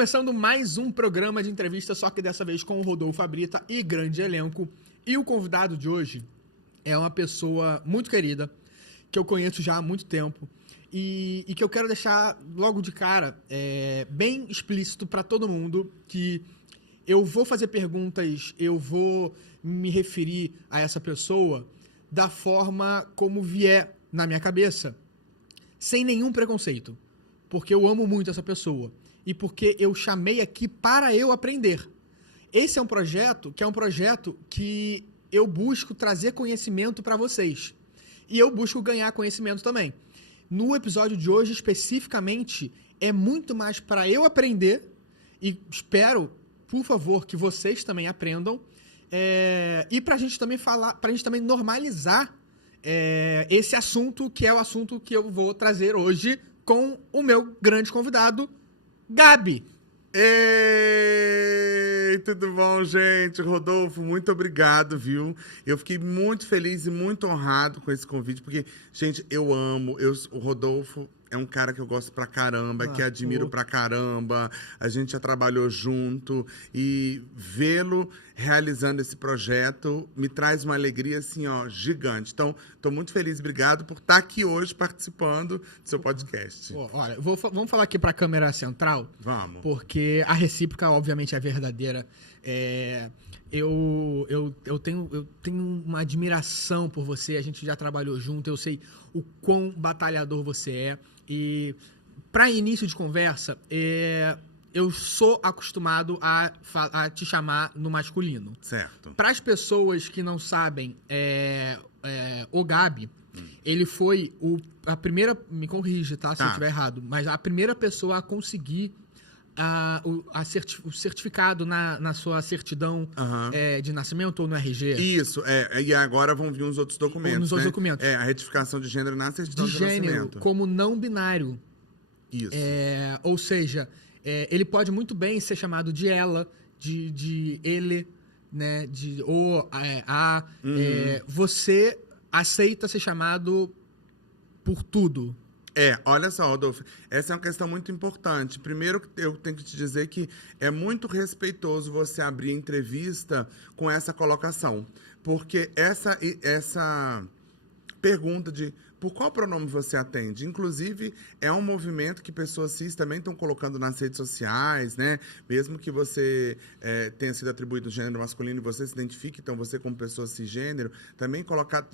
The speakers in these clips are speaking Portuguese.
começando mais um programa de entrevista, só que dessa vez com o Rodolfo Abrita e grande elenco. E o convidado de hoje é uma pessoa muito querida, que eu conheço já há muito tempo, e que eu quero deixar logo de cara bem explícito para todo mundo que eu vou fazer perguntas, eu vou me referir a essa pessoa da forma como vier na minha cabeça, sem nenhum preconceito, porque eu amo muito essa pessoa e porque eu chamei aqui para eu aprender. Esse é um projeto que eu busco trazer conhecimento para vocês e eu busco ganhar conhecimento também. No episódio de hoje, especificamente, é muito mais para eu aprender e espero, por favor, que vocês também aprendam e para a gente também falar, para a gente também normalizar esse assunto, que é o assunto que eu vou trazer hoje com o meu grande convidado, Gabi. Ei, tudo bom, gente? Rodolfo, muito obrigado, viu? Eu fiquei muito feliz e muito honrado com esse convite, porque, gente, eu amo. O Rodolfo é um cara que eu gosto pra caramba, que admiro pra caramba. A gente já trabalhou junto e vê-lo realizando esse projeto me traz uma alegria, assim, ó, gigante. Então, tô muito feliz, obrigado por estar aqui hoje participando do seu podcast. Olha, vamos falar aqui pra câmera central? Vamos. Porque a recíproca, obviamente, é verdadeira. Eu tenho uma admiração por você, a gente já trabalhou junto, eu sei o quão batalhador você é. E, para início de conversa, eu sou acostumado a te chamar no masculino. Certo. Para as pessoas que não sabem, o Gabi, ele foi a primeira, me corrige, tá, se eu estiver errado, mas a primeira pessoa a conseguir o certificado na sua certidão de nascimento ou no RG. Isso, e agora vão vir os outros documentos. Nos outros documentos. A retificação de gênero na certidão de gênero, nascimento. como não binário. Isso. Ou seja, ele pode muito bem ser chamado de ela, de ele, né, de o, a. Você aceita ser chamado por tudo. Olha só, Rodolfo, essa é uma questão muito importante. Primeiro, eu tenho que te dizer que é muito respeitoso você abrir a entrevista com essa colocação. Porque essa pergunta de por qual pronome você atende, inclusive, é um movimento que pessoas cis também estão colocando nas redes sociais, né? Mesmo que você tenha sido atribuído gênero masculino e você se identifique, então você como pessoa cisgênero, também colocar...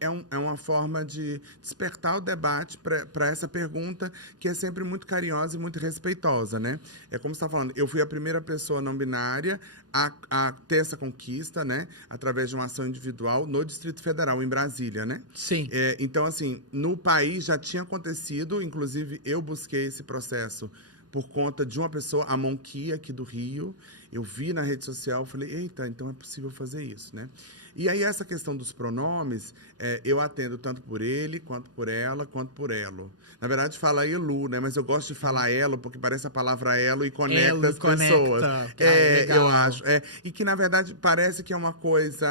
É uma forma de despertar o debate para essa pergunta que é sempre muito carinhosa e muito respeitosa, né? É como você está falando, eu fui a primeira pessoa não binária a ter essa conquista, né? Através de uma ação individual no Distrito Federal, em Brasília, né? Sim. Então, assim, no país já tinha acontecido, inclusive eu busquei esse processo por conta de uma pessoa, a Monquia, aqui do Rio. Eu vi na rede social, falei, eita, então é possível fazer isso, né? E aí essa questão dos pronomes, eu atendo tanto por ele, quanto por ela, quanto por elo. Na verdade, fala elu, né? Mas eu gosto de falar elo, porque parece a palavra elo e conecta as pessoas. Eu acho. E que, na verdade, parece que é uma coisa...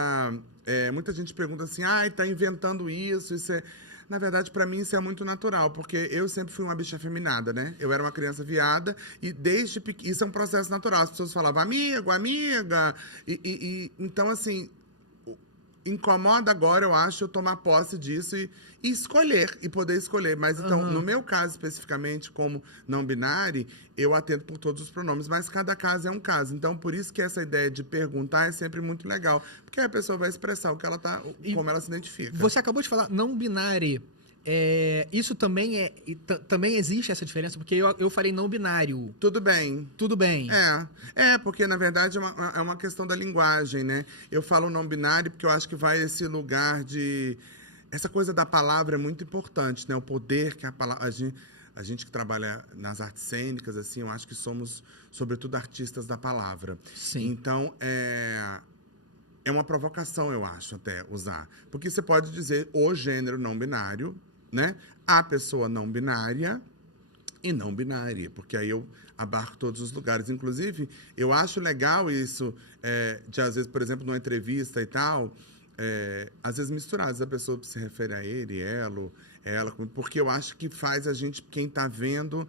muita gente pergunta assim, tá inventando isso é... Na verdade, para mim, isso é muito natural, porque eu sempre fui uma bicha afeminada, né? Eu era uma criança viada e desde pequeno... Isso é um processo natural. As pessoas falavam, amigo, amiga. Então, assim, incomoda agora, eu acho, eu tomar posse disso e escolher, e poder escolher. Mas, então, no meu caso, especificamente, como não binário, eu atendo por todos os pronomes, mas cada caso é um caso. Então, por isso que essa ideia de perguntar é sempre muito legal, porque a pessoa vai expressar o que ela tá, como ela se identifica. Você acabou de falar não binário. Isso também também existe essa diferença, porque eu falei não binário. Tudo bem. Tudo bem. Porque, na verdade, é uma questão da linguagem, né? Eu falo não binário porque eu acho que vai esse lugar de... Essa coisa da palavra é muito importante, né? O poder que a palavra... A gente que trabalha nas artes cênicas, assim, eu acho que somos, sobretudo, artistas da palavra. Sim. Então, é uma provocação, eu acho, até usar. Porque você pode dizer o gênero não binário, né? A pessoa não binária e não binária, porque aí eu abarco todos os lugares. Inclusive, eu acho legal isso, de às vezes, por exemplo, numa entrevista e tal, às vezes misturadas, a pessoa se refere a ele, ela, porque eu acho que faz a gente, quem está vendo,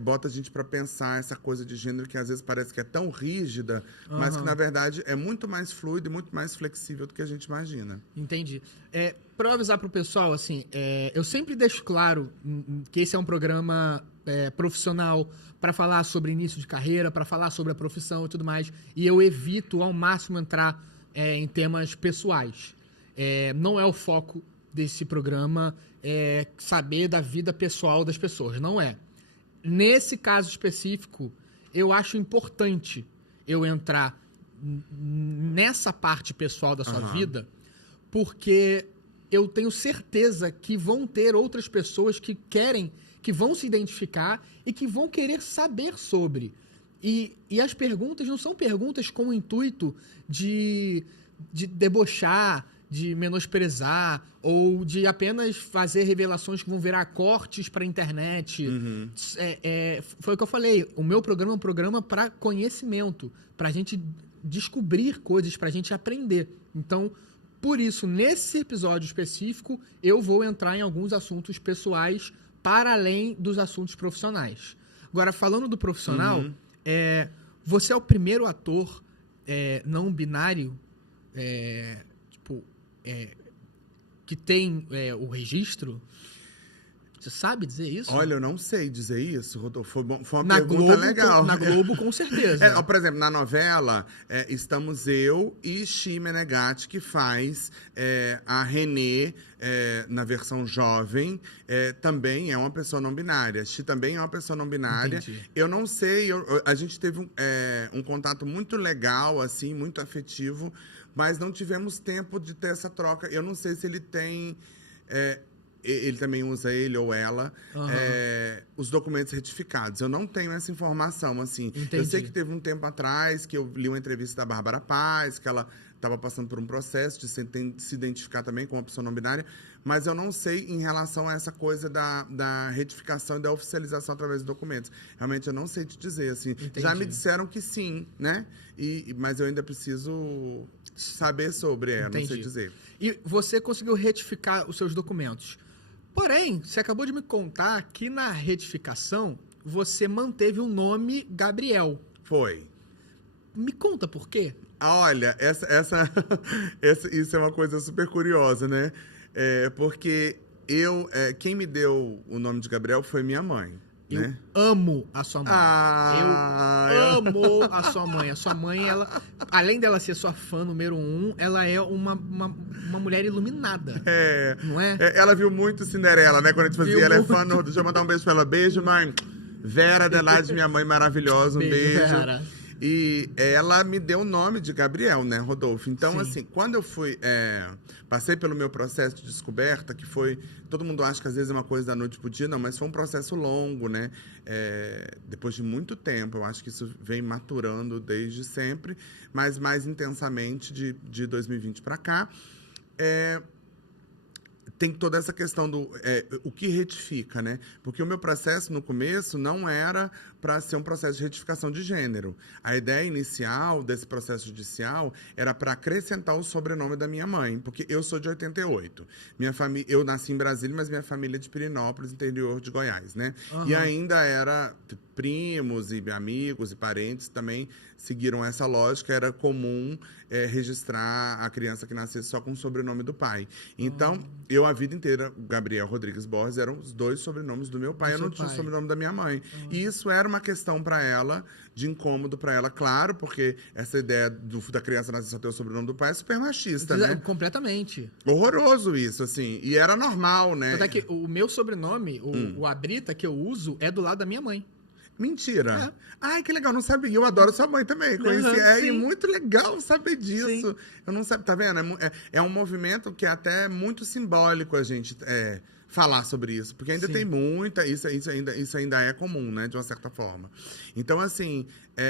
bota a gente para pensar essa coisa de gênero que às vezes parece que é tão rígida, mas que na verdade é muito mais fluido e muito mais flexível do que a gente imagina. Entendi. Para avisar pro pessoal, assim, eu sempre deixo claro que esse é um programa profissional para falar sobre início de carreira, para falar sobre a profissão e tudo mais, e eu evito ao máximo entrar em temas pessoais. Não é o foco desse programa saber da vida pessoal das pessoas, não é. Nesse caso específico, eu acho importante eu entrar nessa parte pessoal da sua vida, porque eu tenho certeza que vão ter outras pessoas que vão se identificar e que vão querer saber sobre. E as perguntas não são perguntas com o intuito de debochar, de menosprezar ou de apenas fazer revelações que vão virar cortes para a internet. Foi o que eu falei. O meu programa é um programa para conhecimento, para a gente descobrir coisas, para a gente aprender. Então, por isso, nesse episódio específico, eu vou entrar em alguns assuntos pessoais para além dos assuntos profissionais. Agora, falando do profissional, você é o primeiro ator não binário que tem o registro? Você sabe dizer isso? Olha, eu não sei dizer isso, Rodolfo. Foi uma pergunta legal. Na Globo, com certeza. Por exemplo, na novela, estamos eu e Xi Menegatti, que faz a Renê, na versão jovem, também é uma pessoa não binária. Xi também é uma pessoa não binária. Entendi. Eu não sei, a gente teve um contato muito legal, assim, muito afetivo, mas não tivemos tempo de ter essa troca. Eu não sei se ele tem... ele também usa, ele ou ela, os documentos retificados. Eu não tenho essa informação, assim. Entendi. Eu sei que teve um tempo atrás que eu li uma entrevista da Bárbara Paz, que ela estava passando por um processo de se identificar também com uma pessoa não binária, mas eu não sei em relação a essa coisa da retificação e da oficialização através de documentos. Realmente eu não sei te dizer, assim. Entendi. Já me disseram que sim, né? Mas eu ainda preciso saber sobre, não sei dizer. E você conseguiu retificar os seus documentos. Porém, você acabou de me contar que na retificação você manteve o nome Gabriel. Foi. Me conta por quê? Olha, isso é uma coisa super curiosa, né? Porque quem me deu o nome de Gabriel foi minha mãe. Eu né? amo a sua mãe. Eu amo a sua mãe. A sua mãe, ela, além dela ser sua fã número 1, ela é uma mulher iluminada. Não é? Ela viu muito Cinderela, né? Quando a gente fazia, ela é fã. Deixa eu mandar um beijo pra ela. Beijo, mãe. Vera Adelaide, minha mãe maravilhosa. Um beijo. Vera. E ela me deu o nome de Gabriel, né, Rodolfo? Então, Sim. assim, quando eu fui... passei pelo meu processo de descoberta, que foi... Todo mundo acha que às vezes é uma coisa da noite pro dia, não, mas foi um processo longo, né? Depois de muito tempo, eu acho que isso vem maturando desde sempre, mas mais intensamente de 2020 para cá. Tem toda essa questão do o que retifica, né? Porque o meu processo no começo não era para ser um processo de retificação de gênero. A ideia inicial desse processo judicial era para acrescentar o sobrenome da minha mãe, porque eu sou de 88. Eu nasci em Brasília, mas minha família é de Pirenópolis, interior de Goiás, né? Uhum. E ainda era primos e amigos e parentes também seguiram essa lógica. Era comum registrar a criança que nascesse só com o sobrenome do pai. Então, eu a vida inteira, Gabriel Rodrigues Borges, eram os dois sobrenomes do meu pai. Eu não tinha o sobrenome da minha mãe. E isso era uma questão para ela, de incômodo para ela, claro, porque essa ideia da criança nascer só ter o sobrenome do pai é super machista, né? Completamente. Horroroso isso, assim. E era normal, né? Até que o meu sobrenome, o Abrita, que eu uso, é do lado da minha mãe. Mentira. Ai, que legal, não sabia. Eu adoro sua mãe também. Conheci. E muito legal saber disso. Sim. Eu não sabia, tá vendo? É um movimento que é até muito simbólico a gente falar sobre isso, porque ainda tem muita, isso ainda é comum, né, de uma certa forma. Então, assim,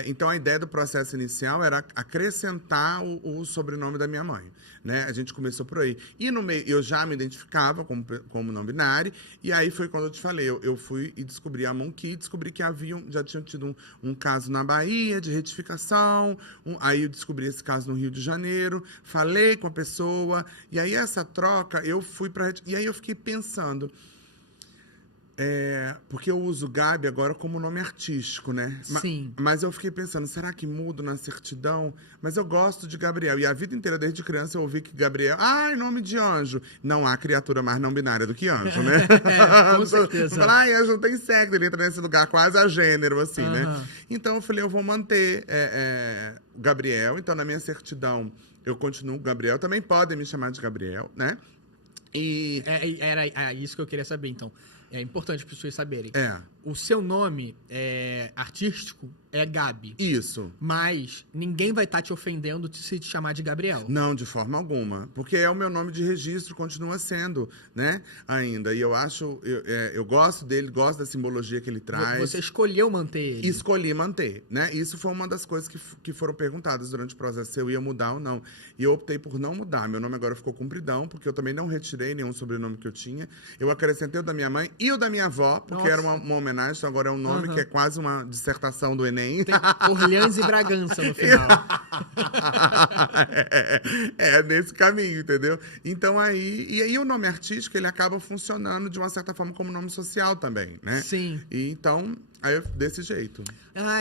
então a ideia do processo inicial era acrescentar o sobrenome da minha mãe, né? A gente começou por aí. E no meio, eu já me identificava como não binário, e aí foi quando eu te falei, eu fui e descobri a Monqui, descobri que já tinham tido um caso na Bahia de retificação, aí eu descobri esse caso no Rio de Janeiro, falei com a pessoa, e aí essa troca, eu fui para... E aí eu fiquei pensando, Porque eu uso Gabi agora como nome artístico, né? Sim. Mas eu fiquei pensando, será que mudo na certidão? Mas eu gosto de Gabriel. E a vida inteira, desde criança, eu ouvi que Gabriel... Ai, nome de anjo. Não há criatura mais não binária do que anjo, né? Com certeza. Fala, ai, anjo não tem sexo. Ele entra nesse lugar quase a gênero, assim, né? Então eu falei, eu vou manter Gabriel. Então, na minha certidão, eu continuo Gabriel. Também podem me chamar de Gabriel, né? E... Era isso que eu queria saber, então. É importante para as pessoas saberem. O seu nome artístico é Gabi. Isso. Mas ninguém vai estar te ofendendo se te chamar de Gabriel. Não, de forma alguma. Porque é o meu nome de registro, continua sendo, né? Ainda. E eu acho... Eu gosto dele, gosto da simbologia que ele traz. Você escolheu manter ele. Escolhi manter, né? Isso foi uma das coisas que foram perguntadas durante o processo, se eu ia mudar ou não. E eu optei por não mudar. Meu nome agora ficou Cumpridão, porque eu também não retirei nenhum sobrenome que eu tinha. Eu acrescentei o da minha mãe e o da minha avó, porque era uma homenagem. Então agora é um nome que é quase uma dissertação do Enem. Tem Orleans e Bragança no final. Nesse caminho, entendeu? Então aí o nome artístico, ele acaba funcionando de uma certa forma como nome social também, né? Sim. E então, desse jeito.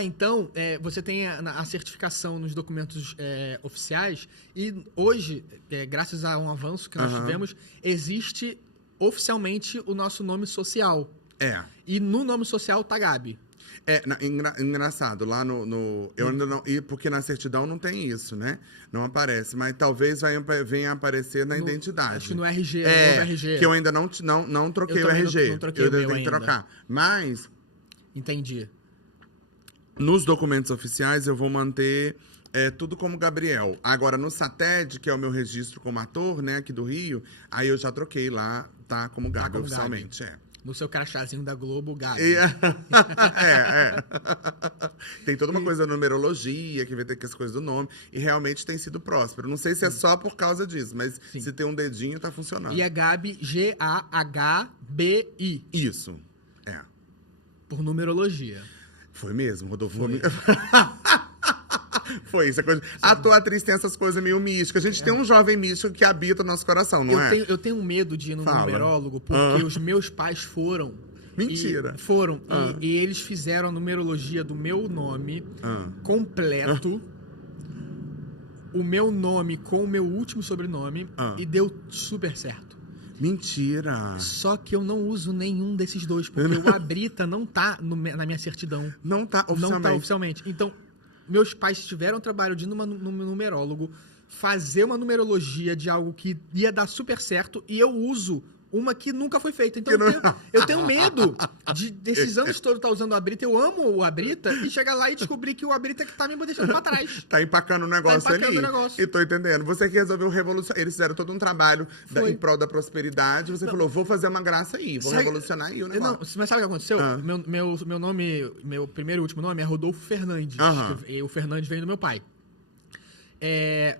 Então, você tem a certificação nos documentos oficiais e hoje, graças a um avanço que nós tivemos, existe oficialmente o nosso nome social. E no nome social tá Gabi. Engraçado, lá eu ainda não... Porque na certidão não tem isso, né? Não aparece, mas talvez venha aparecer na identidade. Acho que no RG, no novo RG. Que eu ainda não troquei o RG. Não troquei eu o meu tenho que trocar. Mas... Entendi. Nos documentos oficiais eu vou manter tudo como Gabriel. Agora, no SATED, que é o meu registro como ator, né, aqui do Rio, aí eu já troquei lá, tá como Gabi oficialmente, No seu crachazinho da Globo, Gabi. Tem toda uma coisa da numerologia, que vai ter que as coisas do nome. E realmente tem sido próspero. Não sei se é só por causa disso, mas se tem um dedinho, tá funcionando. E é Gabi, G-A-H-B-I. Isso, por numerologia. Foi mesmo, Rodolfo. Foi isso. A tua atriz tem essas coisas meio místicas. A gente tem um jovem místico que habita o nosso coração, não é? Eu tenho medo de ir no numerólogo, porque os meus pais foram. Mentira. E eles fizeram a numerologia do meu nome completo. O meu nome com o meu último sobrenome. E deu super certo. Mentira. Só que eu não uso nenhum desses dois, porque o Abrita não tá na minha certidão. Não tá oficialmente. Não tá oficialmente. Então, meus pais tiveram o trabalho de ir num numerólogo, fazer uma numerologia de algo que ia dar super certo, e eu uso uma que nunca foi feita. Então, eu tenho medo desses anos todos estar usando o Abrita. Eu amo o Abrita e chegar lá e descobrir que o Abrita é que tá me deixando pra trás. Tá empacando o negócio ali. E tô entendendo. Você que resolveu revolucionar. Eles fizeram todo um trabalho em prol da prosperidade. Você falou, vou fazer uma graça aí, vou revolucionar aí o negócio. Mas sabe o que aconteceu? Meu nome, meu primeiro e último nome é Rodolfo Fernandes. E o Fernandes veio do meu pai.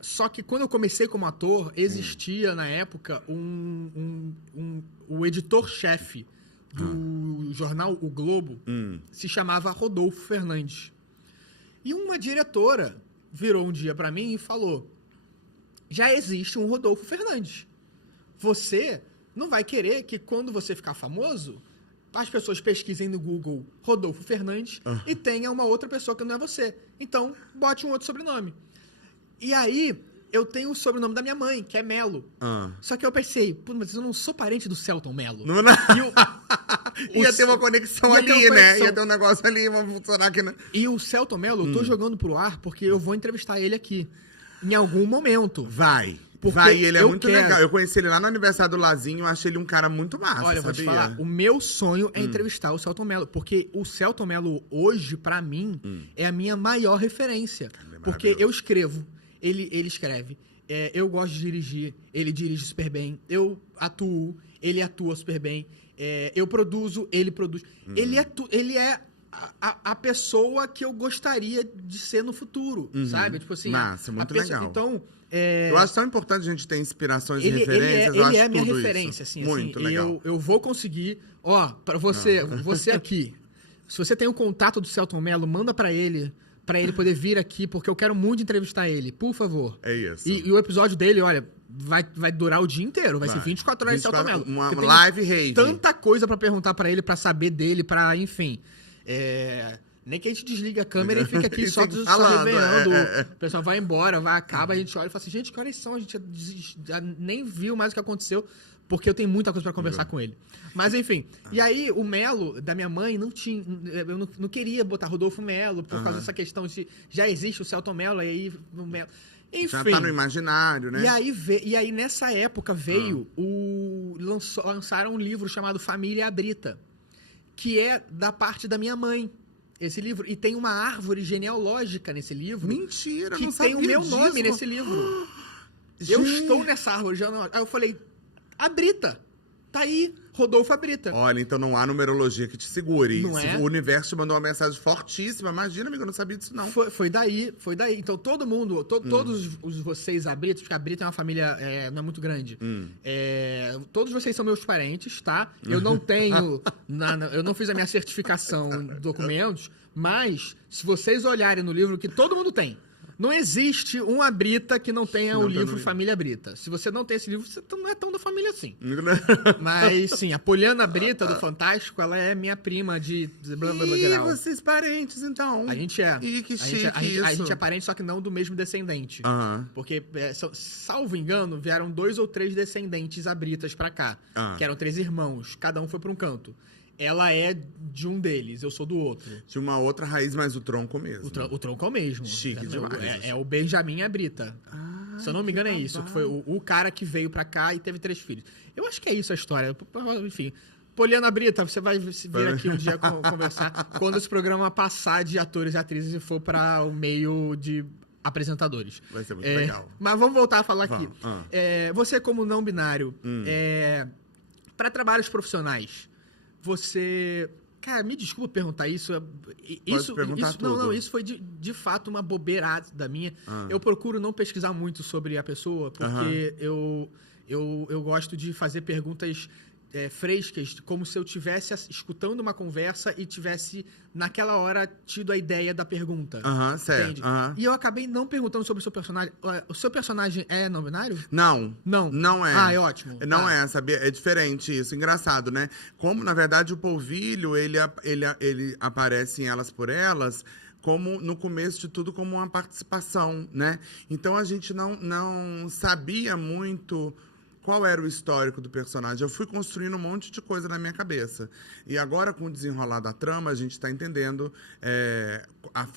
Só que quando eu comecei como ator, existia na época o editor-chefe do jornal O Globo, se chamava Rodolfo Fernandes. E uma diretora virou um dia pra mim e falou: já existe um Rodolfo Fernandes. Você não vai querer que quando você ficar famoso, as pessoas pesquisem no Google Rodolfo Fernandes e tenha uma outra pessoa que não é você. Então, bote um outro sobrenome. E aí, eu tenho o sobrenome da minha mãe, que é Melo. Só que eu pensei, mas eu não sou parente do Celton Melo. Não. Ia ter uma conexão ali, né? Ia ter um negócio ali, vamos funcionar aqui. Né? E o Celton Melo, eu tô jogando pro ar porque eu vou entrevistar ele aqui. Em algum momento. Vai, ele é muito legal. Eu conheci ele lá no aniversário do Lazinho, eu achei ele um cara muito massa. Olha, eu vou te falar, o meu sonho é entrevistar o Celton Mello, porque o Celton Mello hoje, pra mim, é a minha maior referência. Porque eu escrevo, ele escreve, eu gosto de dirigir, ele dirige super bem, eu atuo, ele atua super bem, eu produzo, ele produz. Ele é a pessoa que eu gostaria de ser no futuro, sabe? Tipo assim, massa, muito legal. Então, eu acho tão importante a gente ter inspirações e referências. Ele é a minha referência, assim. Muito legal. Eu vou conseguir... Pra você aqui, se você tem o contato do Celton Mello, manda pra ele poder vir aqui, porque eu quero muito entrevistar ele, por favor. É isso. E o episódio dele, olha, vai durar o dia inteiro. Vai ser 24 horas de Celton Mello. Uma live rave. Tanta coisa pra perguntar pra ele, pra saber dele, pra, enfim. Nem que a gente desliga a câmera e fica aqui só reveando. O pessoal vai embora, acaba, a gente olha e fala assim, gente, que horas são? A gente já nem viu mais o que aconteceu, porque eu tenho muita coisa pra conversar com ele. Mas, enfim. E aí, o Melo, da minha mãe, não tinha... Eu não queria botar Rodolfo Melo, por causa dessa questão de... Já existe o Celton Mello, e aí o Melo... Enfim. Já tá no imaginário, né? E aí nessa época, veio lançaram um livro chamado Família Abrita, que é da parte da minha mãe. Esse livro. E tem uma árvore genealógica nesse livro. Mentira, que não sabia tem o meu disso. nome nesse livro. Eu estou nessa árvore genealógica. Aí eu falei, Abrita. Tá aí, Rodolfo Abrita. Olha, então não há numerologia que te segure. Não é? O universo te mandou uma mensagem fortíssima. Imagina, amigo, eu não sabia disso, não. Foi daí. Então, todo mundo, todos vocês Abritas, porque a Abrita é uma família não é muito grande. Todos vocês são meus parentes, tá? Eu não tenho... eu não fiz a minha certificação de documentos, mas se vocês olharem no livro, que todo mundo tem. Não existe um Abrita que não tenha o livro Família Abrita. Se você não tem esse livro, você não é tão da família assim. Mas, sim, a Poliana Abrita, do Fantástico, ela é minha prima de blá, blá, blá, E geral. vocês parentes, então? A gente é. Ih, que chique A gente isso. é parente, só que não do mesmo descendente. Aham. Porque, salvo engano, vieram 2 ou 3 descendentes Abritas pra cá. Que eram 3 irmãos. Cada um foi pra um canto. Ela é de um deles, eu sou do outro. De uma outra raiz, mas o tronco mesmo. O tronco é o mesmo. Chique demais. É o Benjamin Abrita. Se eu não me engano, é isso. Que foi o cara que veio pra cá e teve 3 filhos. Eu acho que é isso a história. Enfim. Poliana Brita, você vai vir aqui um dia conversar quando esse programa passar de atores e atrizes e for para o meio de apresentadores. Vai ser muito legal. Mas vamos voltar a falar aqui. Você, como não binário, para trabalhos profissionais, você... Cara, me desculpa perguntar isso. Isso foi de fato uma bobeirada da minha. Eu procuro não pesquisar muito sobre a pessoa, porque eu gosto de fazer perguntas frescas, como se eu estivesse escutando uma conversa e tivesse, naquela hora, tido a ideia da pergunta. Certo. E eu acabei não perguntando sobre o seu personagem. O seu personagem é não binário? Não. Não é. Ah, é ótimo. Não é, sabia? É diferente isso. Engraçado, né? Como, na verdade, o polvilho, ele aparece em Elas por Elas como, no começo de tudo, como uma participação, né? Então, a gente não sabia muito qual era o histórico do personagem. Eu fui construindo um monte de coisa na minha cabeça. E agora, com o desenrolar da trama, a gente está entendendo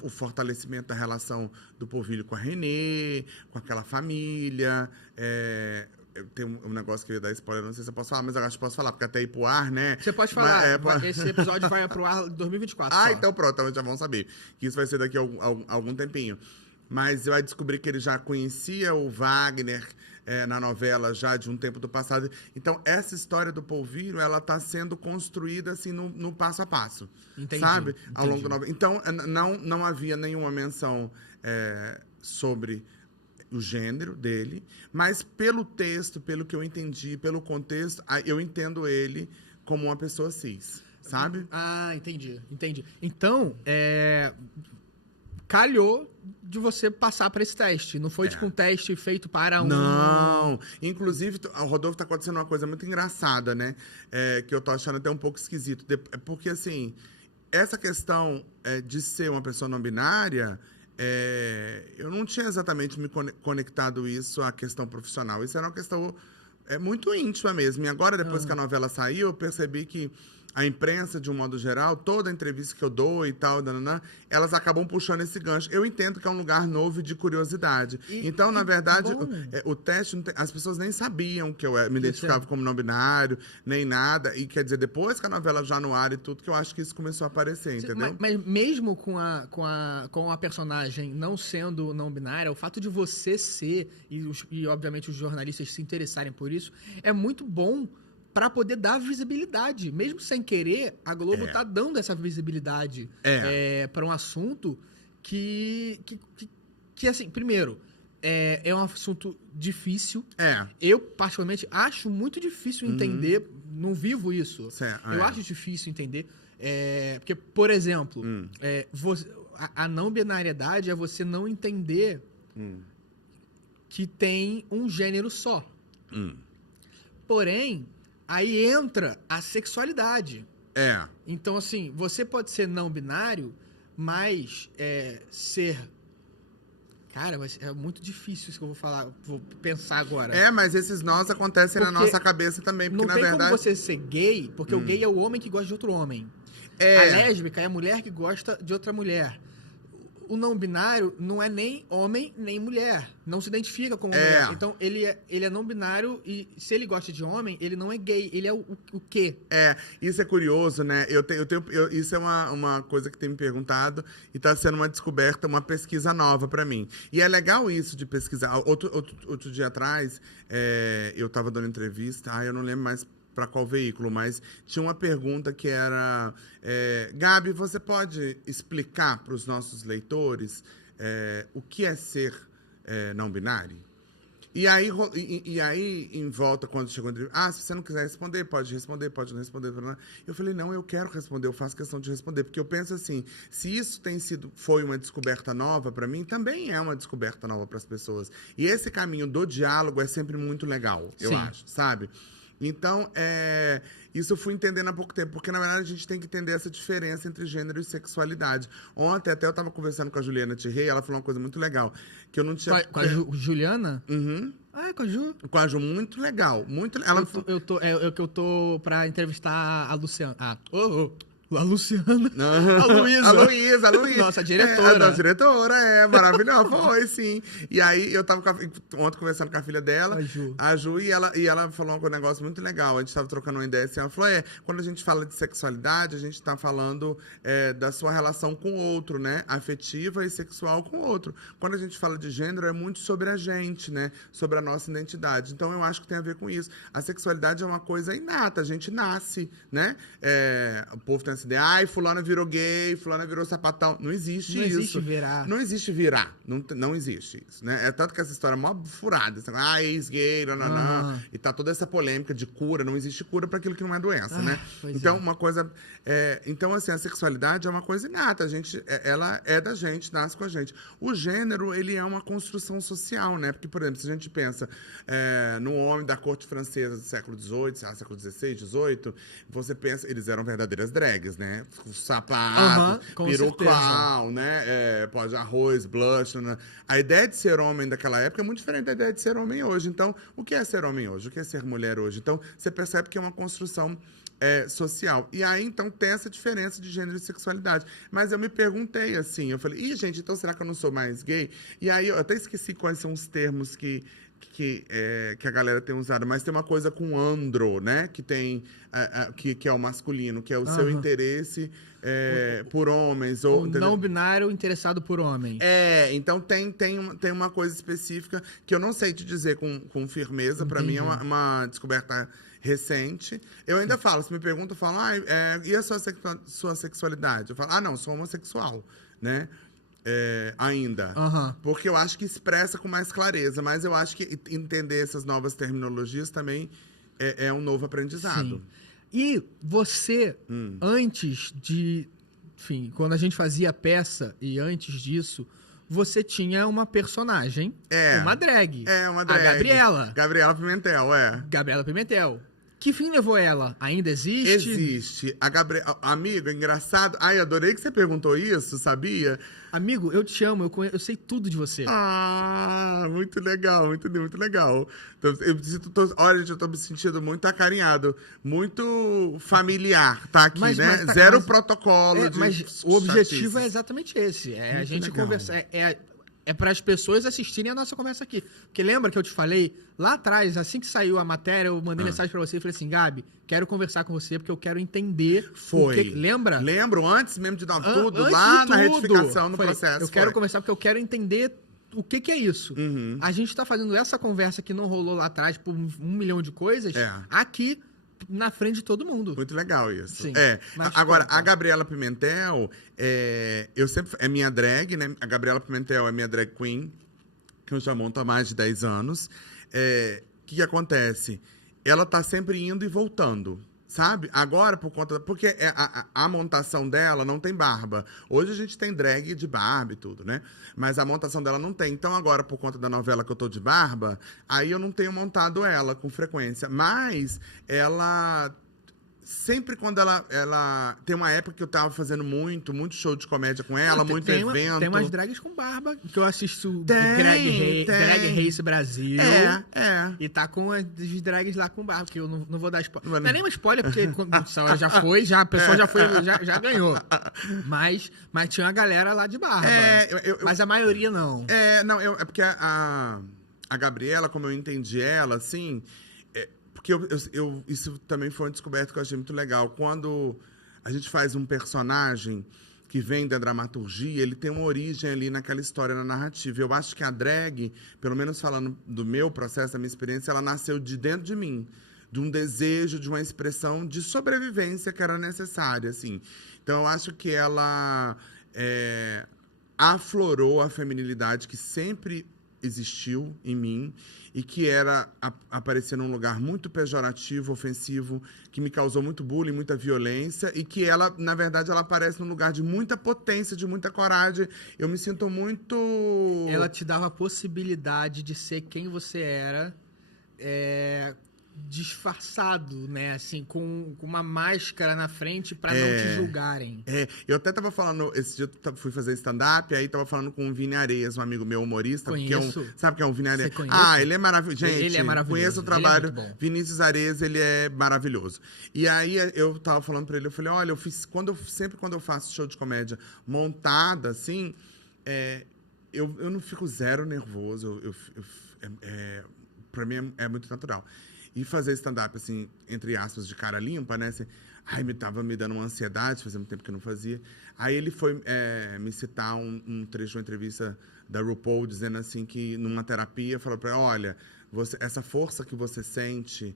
o fortalecimento da relação do polvilho com a Renê, com aquela família. Tem um negócio que eu ia dar spoiler, não sei se eu posso falar, mas eu acho que posso falar, porque até ir pro ar, né? Você pode falar. Esse episódio vai pro ar em 2024. Então pronto, então já vão saber. Que isso vai ser daqui a algum tempinho. Mas eu aí descobri que ele já conhecia o Wagner na novela já de um tempo do passado. Então, essa história do polvilho, ela está sendo construída assim no passo a passo. Entendi, sabe? Ao longo da novela. Então, não havia nenhuma menção sobre o gênero dele, mas pelo texto, pelo que eu entendi, pelo contexto, eu entendo ele como uma pessoa cis, sabe? Entendi. Então, calhou de você passar para esse teste. Não foi tipo um teste feito para um... Não. Inclusive, o Rodolfo, tá acontecendo uma coisa muito engraçada, né? Que eu tô achando até um pouco esquisito. Porque, assim, essa questão de ser uma pessoa não binária, eu não tinha exatamente me conectado isso à questão profissional. Isso era uma questão muito íntima mesmo. E agora, depois que a novela saiu, eu percebi que a imprensa, de um modo geral, toda a entrevista que eu dou e tal, elas acabam puxando esse gancho. Eu entendo que é um lugar novo de curiosidade. Então, na verdade, o teste, as pessoas nem sabiam que eu me identificava como não binário, nem nada. E quer dizer, depois que a novela já no ar e tudo, que eu acho que isso começou a aparecer, entendeu? Mas mesmo com a personagem não sendo não binária, o fato de você ser, e obviamente os jornalistas se interessarem por isso, é muito bom para poder dar visibilidade. Mesmo sem querer, a Globo tá dando essa visibilidade para um assunto que, assim, primeiro, é um assunto difícil. Eu, particularmente, acho muito difícil entender. Não vivo isso. Eu acho difícil entender. Porque, por exemplo, a não binariedade é você não entender que tem um gênero só. Hum. Porém, aí entra a sexualidade. É. Então, assim, você pode ser não binário, mas ser... Cara, mas é muito difícil isso que eu vou falar, vou pensar agora. É, mas esses nós acontecem na Porque nossa cabeça também, porque não na tem verdade... como você ser gay, porque o gay é o homem que gosta de outro homem. É. A lésbica é a mulher que gosta de outra mulher. O não binário não é nem homem nem mulher. Não se identifica como mulher. Então, ele é não binário e se ele gosta de homem, ele não é gay. Ele é o quê? É, isso é curioso, né? Isso é uma coisa que tem me perguntado e está sendo uma descoberta, uma pesquisa nova para mim. E é legal isso de pesquisar. Outro dia atrás, eu estava dando entrevista, eu não lembro mais para qual veículo, mas tinha uma pergunta que era... Gabi, você pode explicar para os nossos leitores o que é ser não binário? E aí, em volta, quando chegou a entrevista, se você não quiser responder, pode não responder. Eu falei, não, eu quero responder, eu faço questão de responder, porque eu penso assim, se isso foi uma descoberta nova para mim, também é uma descoberta nova para as pessoas. E esse caminho do diálogo é sempre muito legal, eu acho, sabe? Então, isso eu fui entendendo há pouco tempo, porque, na verdade, a gente tem que entender essa diferença entre gênero e sexualidade. Ontem, até eu estava conversando com a Juliana Thierry, ela falou uma coisa muito legal, que eu não tinha... Com a Juliana? Uhum. Com a Ju. Com a Ju, muito legal. Eu tô pra entrevistar a Luciana. A Luciana. A Luísa. Nossa, a diretora. A diretora, maravilhosa. Foi, sim. E aí, eu tava ontem conversando com a filha dela, a Ju, e ela falou um negócio muito legal. A gente tava trocando uma ideia assim, ela falou, quando a gente fala de sexualidade, a gente tá falando da sua relação com o outro, né? Afetiva e sexual com o outro. Quando a gente fala de gênero, é muito sobre a gente, né? Sobre a nossa identidade. Então, eu acho que tem a ver com isso. A sexualidade é uma coisa inata, a gente nasce, né? O povo tem essa ideia, fulana virou gay, fulana virou sapatão. Não existe isso. Não existe virar. Não existe virar. Não existe isso, né? É tanto que essa história é mó furada. Ex-gay, e tá toda essa polêmica de cura. Não existe cura para aquilo que não é doença, né? Então, uma coisa... então, assim, a sexualidade é uma coisa inata. Ela é da gente, nasce com a gente. O gênero, ele é uma construção social, né? Porque, por exemplo, se a gente pensa no homem da corte francesa do século XVIII, século XVI, XVIII, você pensa... Eles eram verdadeiras drags, né? Sapato, perucal, né? Pode arroz, blush. Né? A ideia de ser homem daquela época é muito diferente da ideia de ser homem hoje. Então, o que é ser homem hoje? O que é ser mulher hoje? Então, você percebe que é uma construção social. E aí, então, tem essa diferença de gênero e sexualidade. Mas eu me perguntei, assim, eu falei, gente, então será que eu não sou mais gay? E aí, eu até esqueci quais são os termos que a galera tem usado, mas tem uma coisa com andro, né? Que tem que é o masculino, que é o seu interesse por homens. Ou não binário interessado por homens. Então tem uma coisa específica que eu não sei te dizer com firmeza. Para mim é uma descoberta recente. Eu ainda falo, se me perguntam, eu falo, e a sua sexualidade? Eu falo, não, sou homossexual, né? Ainda. Porque eu acho que expressa com mais clareza, mas eu acho que entender essas novas terminologias também é um novo aprendizado. Sim. E você, antes de... Enfim, quando a gente fazia a peça e antes disso, você tinha uma personagem, uma drag. Uma drag. A Gabriela. Gabriela Pimentel, Gabriela Pimentel. Que fim levou ela? Ainda existe? Existe. Amigo, é engraçado. Adorei que você perguntou isso, sabia? Amigo, eu te amo, eu sei tudo de você. Muito legal, muito legal. Olha, gente, eu tô me sentindo muito acarinhado, muito familiar, tá aqui, né? Zero protocolo. Mas o objetivo é exatamente esse. A gente conversar. É para as pessoas assistirem a nossa conversa aqui. Porque lembra que eu te falei lá atrás, assim que saiu a matéria, eu mandei mensagem para você e falei assim, Gabi, quero conversar com você porque eu quero entender. Lembra? Lembro, antes mesmo de dar tudo, lá na retificação, no processo. Eu quero conversar porque eu quero entender o que é isso. A gente está fazendo essa conversa que não rolou lá atrás por 1 milhão de coisas, aqui na frente de todo mundo. Muito legal isso. Sim. Agora, a Gabriela Pimentel, eu sempre... É minha drag, né? A Gabriela Pimentel é minha drag queen, que eu já monto há mais de 10 anos. O que acontece? Ela tá sempre indo e voltando, Sabe? Agora, por conta... Porque a montação dela não tem barba. Hoje a gente tem drag de barba e tudo, né? Mas a montação dela não tem. Então agora, por conta da novela que eu tô de barba, aí eu não tenho montado ela com frequência. Mas ela... Sempre quando ela... Tem uma época que eu tava fazendo muito show de comédia com ela, muito evento. Tem umas drags com barba, que eu assisto Tem. Drag Race Brasil. É. E tá com as drags lá com barba, que eu não vou dar spoiler. Não é Não é nem um spoiler, porque quando essa hora já foi, a pessoa já ganhou. Mas tinha uma galera lá de barba. Mas a maioria não. É porque a Gabriela, como eu entendi ela, assim... Porque isso também foi uma descoberta que eu achei muito legal. Quando a gente faz um personagem que vem da dramaturgia, ele tem uma origem ali naquela história, na narrativa. Eu acho que a drag, pelo menos falando do meu processo, da minha experiência, ela nasceu de dentro de mim. De um desejo, de uma expressão de sobrevivência que era necessária, assim. Então, eu acho que ela aflorou a feminilidade que sempre existiu em mim e que era aparecer num lugar muito pejorativo, ofensivo, que me causou muito bullying, muita violência, e que ela, na verdade, ela aparece num lugar de muita potência, de muita coragem. Eu me sinto muito... Ela te dava a possibilidade de ser quem você era, disfarçado, né? Assim, com uma máscara na frente pra não te julgarem. Eu até tava falando, esse dia eu fui fazer stand-up, aí tava falando com o Vini Areias, um amigo meu humorista. Conheço. Sabe quem é o Vini Areias? Você conhece? Ele é maravilhoso. Gente, ele é maravilhoso. Conheço o trabalho. Ele é muito bom. Vinícius Areias, ele é maravilhoso. E aí eu tava falando pra ele, eu falei, olha, sempre quando eu faço show de comédia montada, assim, eu não fico zero nervoso. Pra mim é muito natural. E fazer stand-up, assim, entre aspas, de cara limpa, né? Assim, tava me dando uma ansiedade, fazia muito tempo que eu não fazia. Aí ele foi me citar um trecho de uma entrevista da RuPaul, dizendo assim que, numa terapia, falou pra ela, olha, essa força que você sente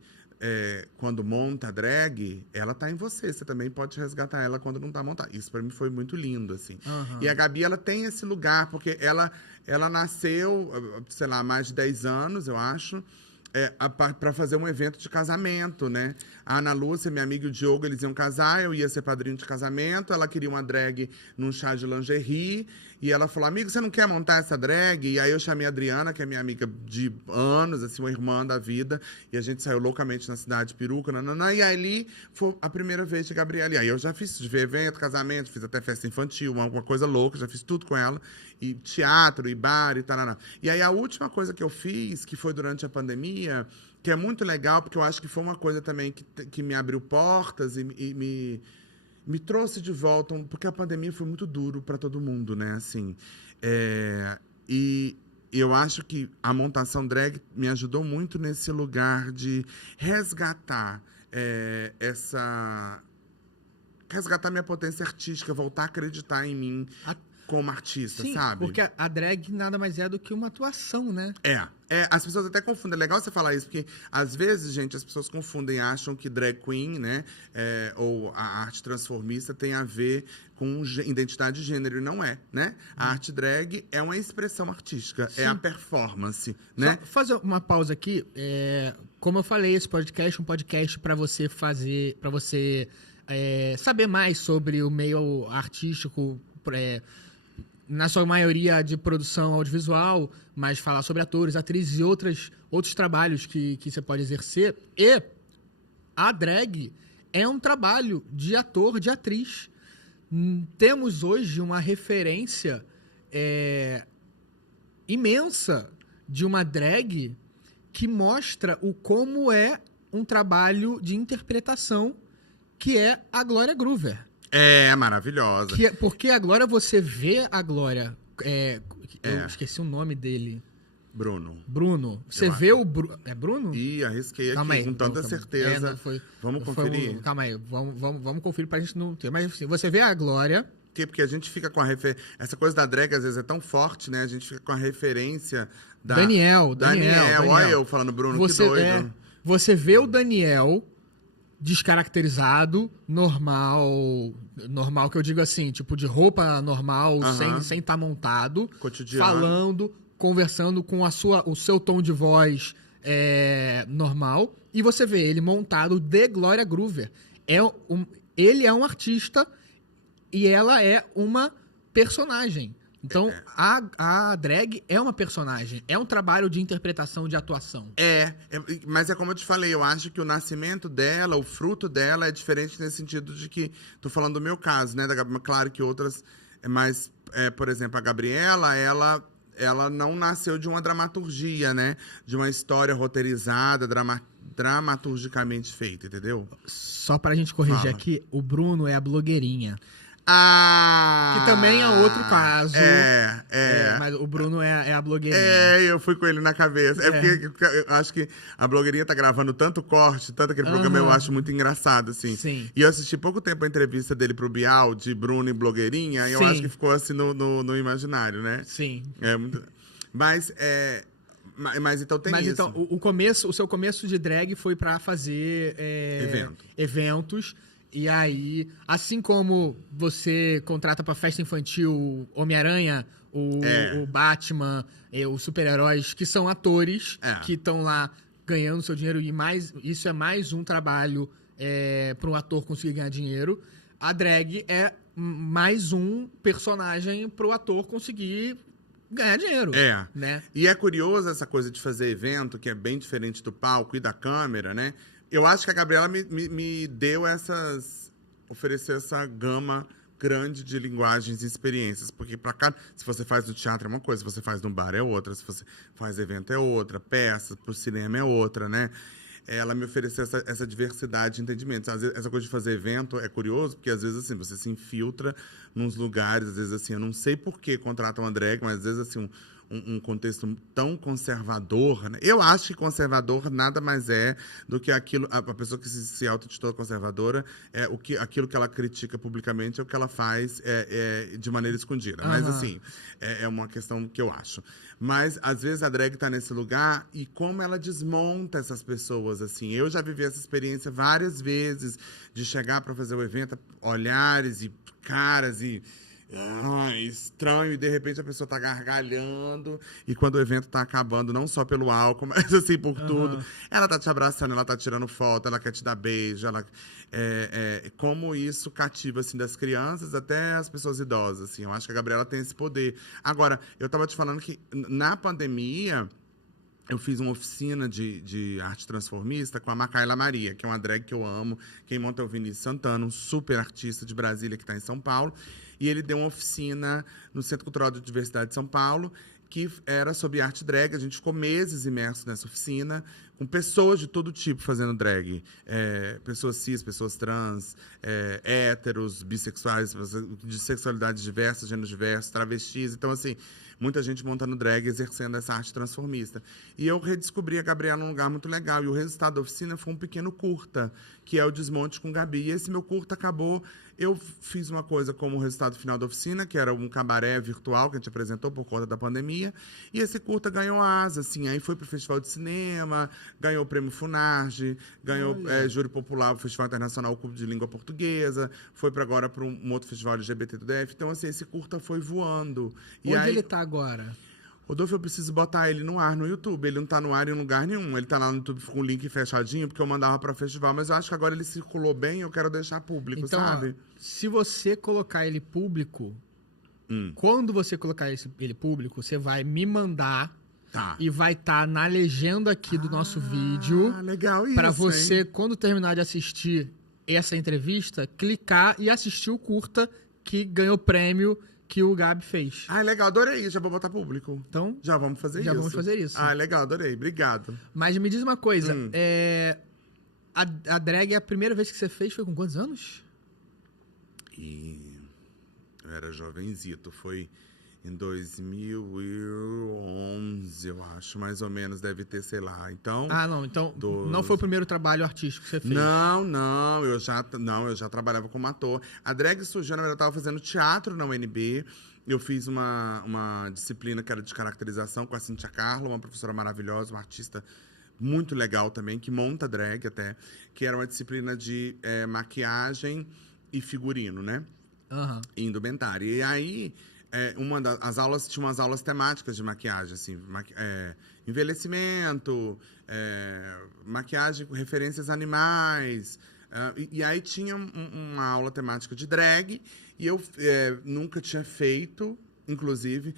quando monta a drag, ela tá em você. Você também pode resgatar ela quando não tá montada. Isso pra mim foi muito lindo, assim. Uhum. E a Gabi, ela tem esse lugar, porque ela nasceu, sei lá, há mais de 10 anos, eu acho, para fazer um evento de casamento, né? A Ana Lúcia, minha amiga, e o Diogo, eles iam casar, eu ia ser padrinho de casamento, ela queria uma drag num chá de lingerie, e ela falou, amigo, você não quer montar essa drag? E aí eu chamei a Adriana, que é minha amiga de anos, assim, uma irmã da vida, e a gente saiu loucamente na cidade de peruca, e aí foi a primeira vez de Gabriela. E aí eu já fiz evento, casamento, fiz até festa infantil, uma coisa louca, já fiz tudo com ela, e teatro, e bar, e tal. E aí a última coisa que eu fiz, que foi durante a pandemia, que é muito legal, porque eu acho que foi uma coisa também que me abriu portas e me trouxe de volta, porque a pandemia foi muito duro para todo mundo, né? Assim, e eu acho que a montação drag me ajudou muito nesse lugar de resgatar resgatar minha potência artística, voltar a acreditar em mim como artista, sim, sabe? Porque a drag nada mais é do que uma atuação, né? As pessoas até confundem. É legal você falar isso, porque às vezes, gente, as pessoas confundem, acham que drag queen, né, ou a arte transformista tem a ver com identidade de gênero, e não é, né? A arte drag é uma expressão artística, sim, é a performance, né? Só fazer uma pausa aqui. Como eu falei, esse podcast é um podcast para você saber mais sobre o meio artístico, na sua maioria de produção audiovisual, mas falar sobre atores, atrizes e outros trabalhos que você pode exercer. E a drag é um trabalho de ator, de atriz. Temos hoje uma referência imensa de uma drag que mostra como é um trabalho de interpretação, que é a Glória Groover. É maravilhosa. Porque agora você vê a Glória. Eu esqueci o nome dele. Bruno. Você vê o Bruno. É Bruno? Ih, arrisquei aqui com tanta certeza. Vamos conferir? Calma aí, vamos conferir pra gente não ter. Mas assim, você vê a Glória. Porque a gente fica com a referência. Essa coisa da drag às vezes é tão forte, né? A gente fica com a referência da. Daniel. Olha eu falando Bruno, que doido. Você vê o Daniel descaracterizado, normal que eu digo assim, tipo de roupa normal, sem estar montado, cotidiano, falando, conversando com o seu tom de voz normal, e você vê ele montado de Glória Groover. Ele é um artista e ela é uma personagem. Então, a drag é uma personagem. É um trabalho de interpretação, de atuação. Mas é como eu te falei, eu acho que o nascimento dela, o fruto dela é diferente nesse sentido de que... Tô falando do meu caso, né? Claro que outras... Mas, por exemplo, a Gabriela, ela não nasceu de uma dramaturgia, né? De uma história roteirizada, dramaturgicamente feita, entendeu? Só pra gente corrigir aqui, o Bruno é a blogueirinha. Ah! Que também é outro caso. Mas o Bruno é a blogueirinha. Eu fui com ele na cabeça. Porque eu acho que a blogueirinha tá gravando tanto corte, tanto aquele programa, eu acho muito engraçado, assim. Sim. E eu assisti pouco tempo a entrevista dele pro Bial, de Bruno e blogueirinha, e eu acho que ficou assim no imaginário, né? Sim. Mas então tem isso. Mas então, o seu começo de drag foi pra fazer eventos. E aí, assim como você contrata pra festa infantil Homem-Aranha, o Batman, os super-heróis, que são atores que estão lá ganhando seu dinheiro, e isso é mais um trabalho para um ator conseguir ganhar dinheiro. A drag é mais um personagem pro ator conseguir ganhar dinheiro. Né? E é curioso essa coisa de fazer evento, que é bem diferente do palco e da câmera, né? Eu acho que a Gabriela me deu ofereceu essa gama grande de linguagens e experiências. Porque pra cá, se você faz no teatro é uma coisa, se você faz no bar é outra, se você faz evento é outra, peça, pro cinema é outra, né? Ela me ofereceu essa diversidade de entendimentos. Às vezes, essa coisa de fazer evento é curioso, porque às vezes assim, você se infiltra nos lugares, às vezes assim, eu não sei por que contratam uma drag, mas às vezes assim, um contexto tão conservador, né? Eu acho que conservador nada mais é do que aquilo, a pessoa que se auto-intitula conservadora, aquilo que ela critica publicamente é o que ela faz de maneira escondida. Mas assim, é uma questão que eu acho. Mas às vezes a drag tá nesse lugar e como ela desmonta essas pessoas, assim. Eu já vivi essa experiência várias vezes de chegar para fazer o evento, olhares e caras e estranho, e de repente a pessoa tá gargalhando, e quando o evento tá acabando, não só pelo álcool, mas assim, por tudo, ela tá te abraçando, ela tá tirando foto, ela quer te dar beijo, como isso cativa, assim, das crianças até as pessoas idosas, assim. Eu acho que a Gabriela tem esse poder. Agora, eu tava te falando que na pandemia eu fiz uma oficina de arte transformista com a Macaila Maria, que é uma drag que eu amo. Quem monta é o Vinícius Santana, um super artista de Brasília que está em São Paulo. E ele deu uma oficina no Centro Cultural de Diversidade de São Paulo, que era sobre arte drag. A gente ficou meses imersos nessa oficina, com pessoas de todo tipo fazendo drag. Pessoas cis, pessoas trans, héteros, bissexuais, de sexualidades diversas, gêneros diversos, travestis. Então, assim, muita gente montando drag, exercendo essa arte transformista. E eu redescobri a Gabriela num lugar muito legal. E o resultado da oficina foi um pequeno curta, que é o Desmonte com Gabi. E esse meu curta acabou... Eu fiz uma coisa como resultado final da oficina, que era um cabaré virtual que a gente apresentou por conta da pandemia. E esse curta ganhou asa, assim. Aí foi pro Festival de Cinema, ganhou o Prêmio Funarge, ganhou Júri Popular, o Festival Internacional Clube de Língua Portuguesa, foi agora para um outro festival LGBT do DF. Então, assim, esse curta foi voando. Onde ele tá agora? Rodolfo, eu preciso botar ele no ar no YouTube. Ele não tá no ar em lugar nenhum. Ele tá lá no YouTube com o link fechadinho, porque eu mandava para festival. Mas eu acho que agora ele circulou bem e eu quero deixar público, então, sabe? Se você colocar ele público, quando você colocar ele público, você vai me mandar e vai estar na legenda aqui do nosso vídeo. Legal isso, para você, quando terminar de assistir essa entrevista, clicar e assistir o curta que ganhou prêmio que o Gabi fez. Legal, adorei. Já vou botar público. Então, já vamos fazer isso. Legal, adorei. Obrigado. Mas me diz uma coisa. A drag, a primeira vez que você fez foi com quantos anos? Eu era jovenzito. Foi em 2011, eu acho, mais ou menos, deve ter, sei lá. Então. Então não foi o primeiro trabalho artístico que você fez? Não, eu já trabalhava como ator. A drag surgiu, na verdade, eu estava fazendo teatro na UNB. Eu fiz uma disciplina que era de caracterização com a Cíntia Carlo, uma professora maravilhosa, uma artista muito legal também, que monta drag até, que era uma disciplina de maquiagem e figurino, né? Indumentária. E aí as aulas tinham umas aulas temáticas de maquiagem, assim, envelhecimento, maquiagem com referências animais. E aí tinha uma aula temática de drag, e eu nunca tinha feito, inclusive,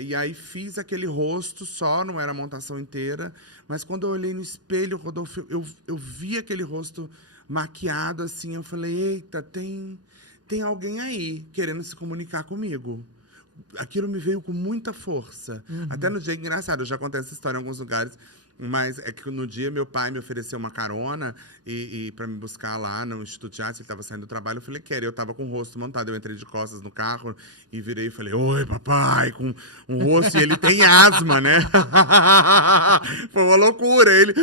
e aí fiz aquele rosto só, não era a montação inteira, mas quando eu olhei no espelho, Rodolfo, eu vi aquele rosto maquiado, assim, eu falei, eita, tem alguém aí querendo se comunicar comigo. Aquilo me veio com muita força. Até no dia, engraçado, eu já contei essa história em alguns lugares, mas é que no dia meu pai me ofereceu uma carona e para me buscar lá no Instituto de Arte, ele estava saindo do trabalho, eu falei, quero. Eu estava com o rosto montado, eu entrei de costas no carro e virei e falei, oi, papai, com um rosto, e ele tem asma, né? Foi uma loucura, ele...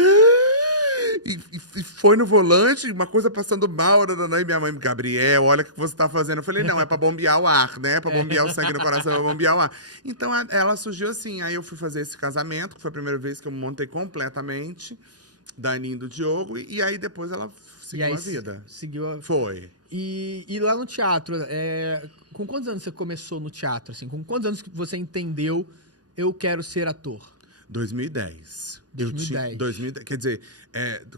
E foi no volante, uma coisa passando mal, e minha mãe, Gabriel, olha o que você está fazendo. Eu falei, não, é para bombear o ar, né? É para bombear o sangue no coração, é para bombear o ar. Então, ela surgiu assim. Aí eu fui fazer esse casamento, que foi a primeira vez que eu montei completamente, da Aninha e do Diogo, e aí depois ela seguiu a vida. Foi. E lá no teatro, com quantos anos você começou no teatro? Assim? Com quantos anos que você entendeu, eu quero ser ator? 2010. 2010. Quer dizer,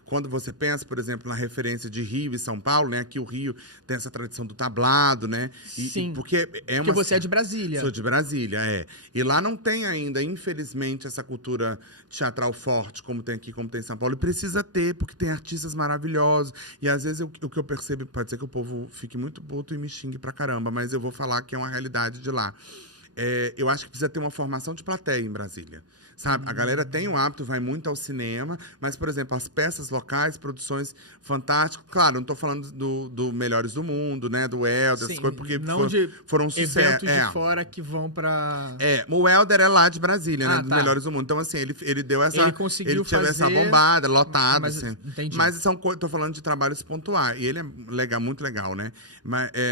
quando você pensa, por exemplo, na referência de Rio e São Paulo, né? Que o Rio tem essa tradição do tablado, né? Sim. Porque você é de Brasília. Sou de Brasília, E lá não tem ainda, infelizmente, essa cultura teatral forte, como tem aqui, como tem em São Paulo. E precisa ter, porque tem artistas maravilhosos. E às vezes o que eu percebo, pode ser que o povo fique muito puto e me xingue pra caramba, mas eu vou falar que é uma realidade de lá. Eu acho que precisa ter uma formação de plateia em Brasília. Sabe? A galera tem o hábito, vai muito ao cinema, mas, por exemplo, as peças locais, produções fantásticas. Claro, não estou falando do Melhores do Mundo, né? Do Helder, essas coisas, porque foram sucesso. Eventos de fora que vão para... O Helder é lá de Brasília, né? Dos tá. Melhores do Mundo. Então, assim, ele deu essa... Ele conseguiu teve fazer... essa bombada, lotado, mas, assim. Entendi. Mas estou falando de trabalhos pontuais. E ele é legal, muito legal, né?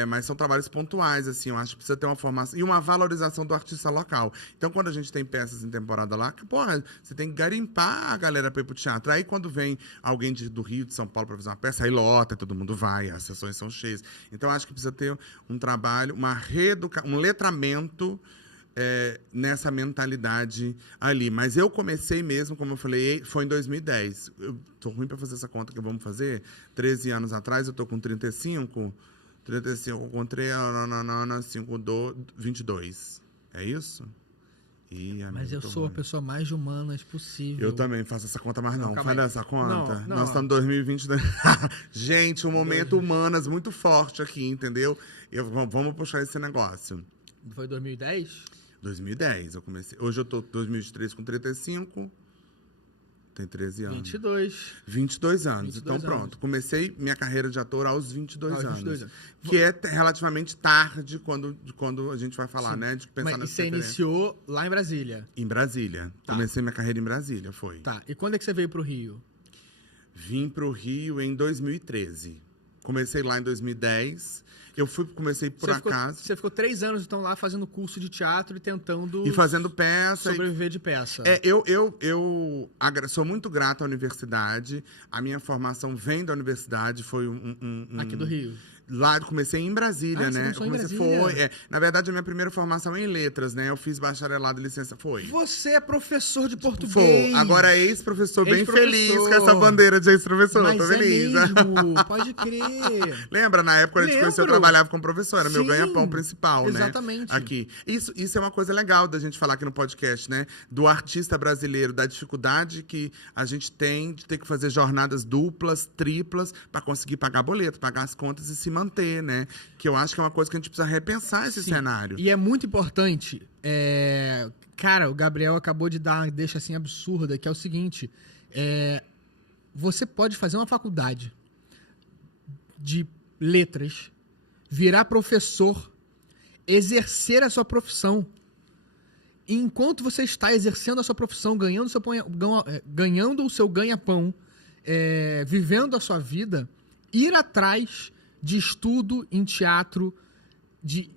Mas são trabalhos pontuais, assim. Eu acho que precisa ter uma formação e uma valorização do artista local. Então, quando a gente tem peças em temporada lá, porra, você tem que garimpar a galera para ir pro teatro. Aí, quando vem alguém do Rio, de São Paulo, para fazer uma peça, aí lota, todo mundo vai, as sessões são cheias. Então, acho que precisa ter um trabalho, um letramento nessa mentalidade ali. Mas eu comecei mesmo, como eu falei, foi em 2010. Eu tô ruim para fazer essa conta que vamos fazer. 13 anos atrás, eu tô com 35. 35, eu encontrei 22. É isso? Mas eu sou a pessoa mais humanas possível. Eu também faço essa conta, mas não. Faz essa conta. Não, Nós estamos em 2022. Gente, um momento humanas muito forte aqui, entendeu? Vamos puxar esse negócio. Foi 2010? 2010 eu comecei. Hoje eu tô em 2023 com 35. Tem 13 anos. 22 anos. Então, pronto. Comecei minha carreira de ator aos 22 anos. Que é relativamente tarde quando a gente vai falar, né? De pensar Mas você iniciou lá em Brasília? Em Brasília. Tá. Comecei minha carreira em Brasília, foi. Tá. E quando é que você veio pro Rio? Vim pro Rio em 2013. Comecei lá em 2010. Comecei por acaso. Você ficou 3 anos, então, lá fazendo curso de teatro e tentando... E fazendo peça. Sobreviver de peça. Eu sou muito grato à universidade. A minha formação vem da universidade. Foi Aqui do Rio. Lá, comecei em Brasília, né? Em Brasília? Na verdade, a minha primeira formação é em letras, né? Eu fiz bacharelado e licença, Você é professor de português. Foi. Agora é ex-professor, bem feliz com essa bandeira de ex-professor. Mas tô feliz. Mesmo, pode crer. Lembra, na época, quando a gente conheceu, eu trabalhava como professor. Era meu ganha-pão principal, exatamente. Né? Aqui. Isso é uma coisa legal da gente falar aqui no podcast, né? Do artista brasileiro, da dificuldade que a gente tem de ter que fazer jornadas duplas, triplas, para conseguir pagar boleto, pagar as contas e se manter, né? Que eu acho que é uma coisa que a gente precisa repensar esse cenário. E é muito importante. Cara, o Gabriel acabou de dar uma deixa assim absurda, que é o seguinte: você pode fazer uma faculdade de letras, virar professor, exercer a sua profissão. E enquanto você está exercendo a sua profissão, ganhando o seu ganha-pão, vivendo a sua vida, ir atrás de estudo em teatro, de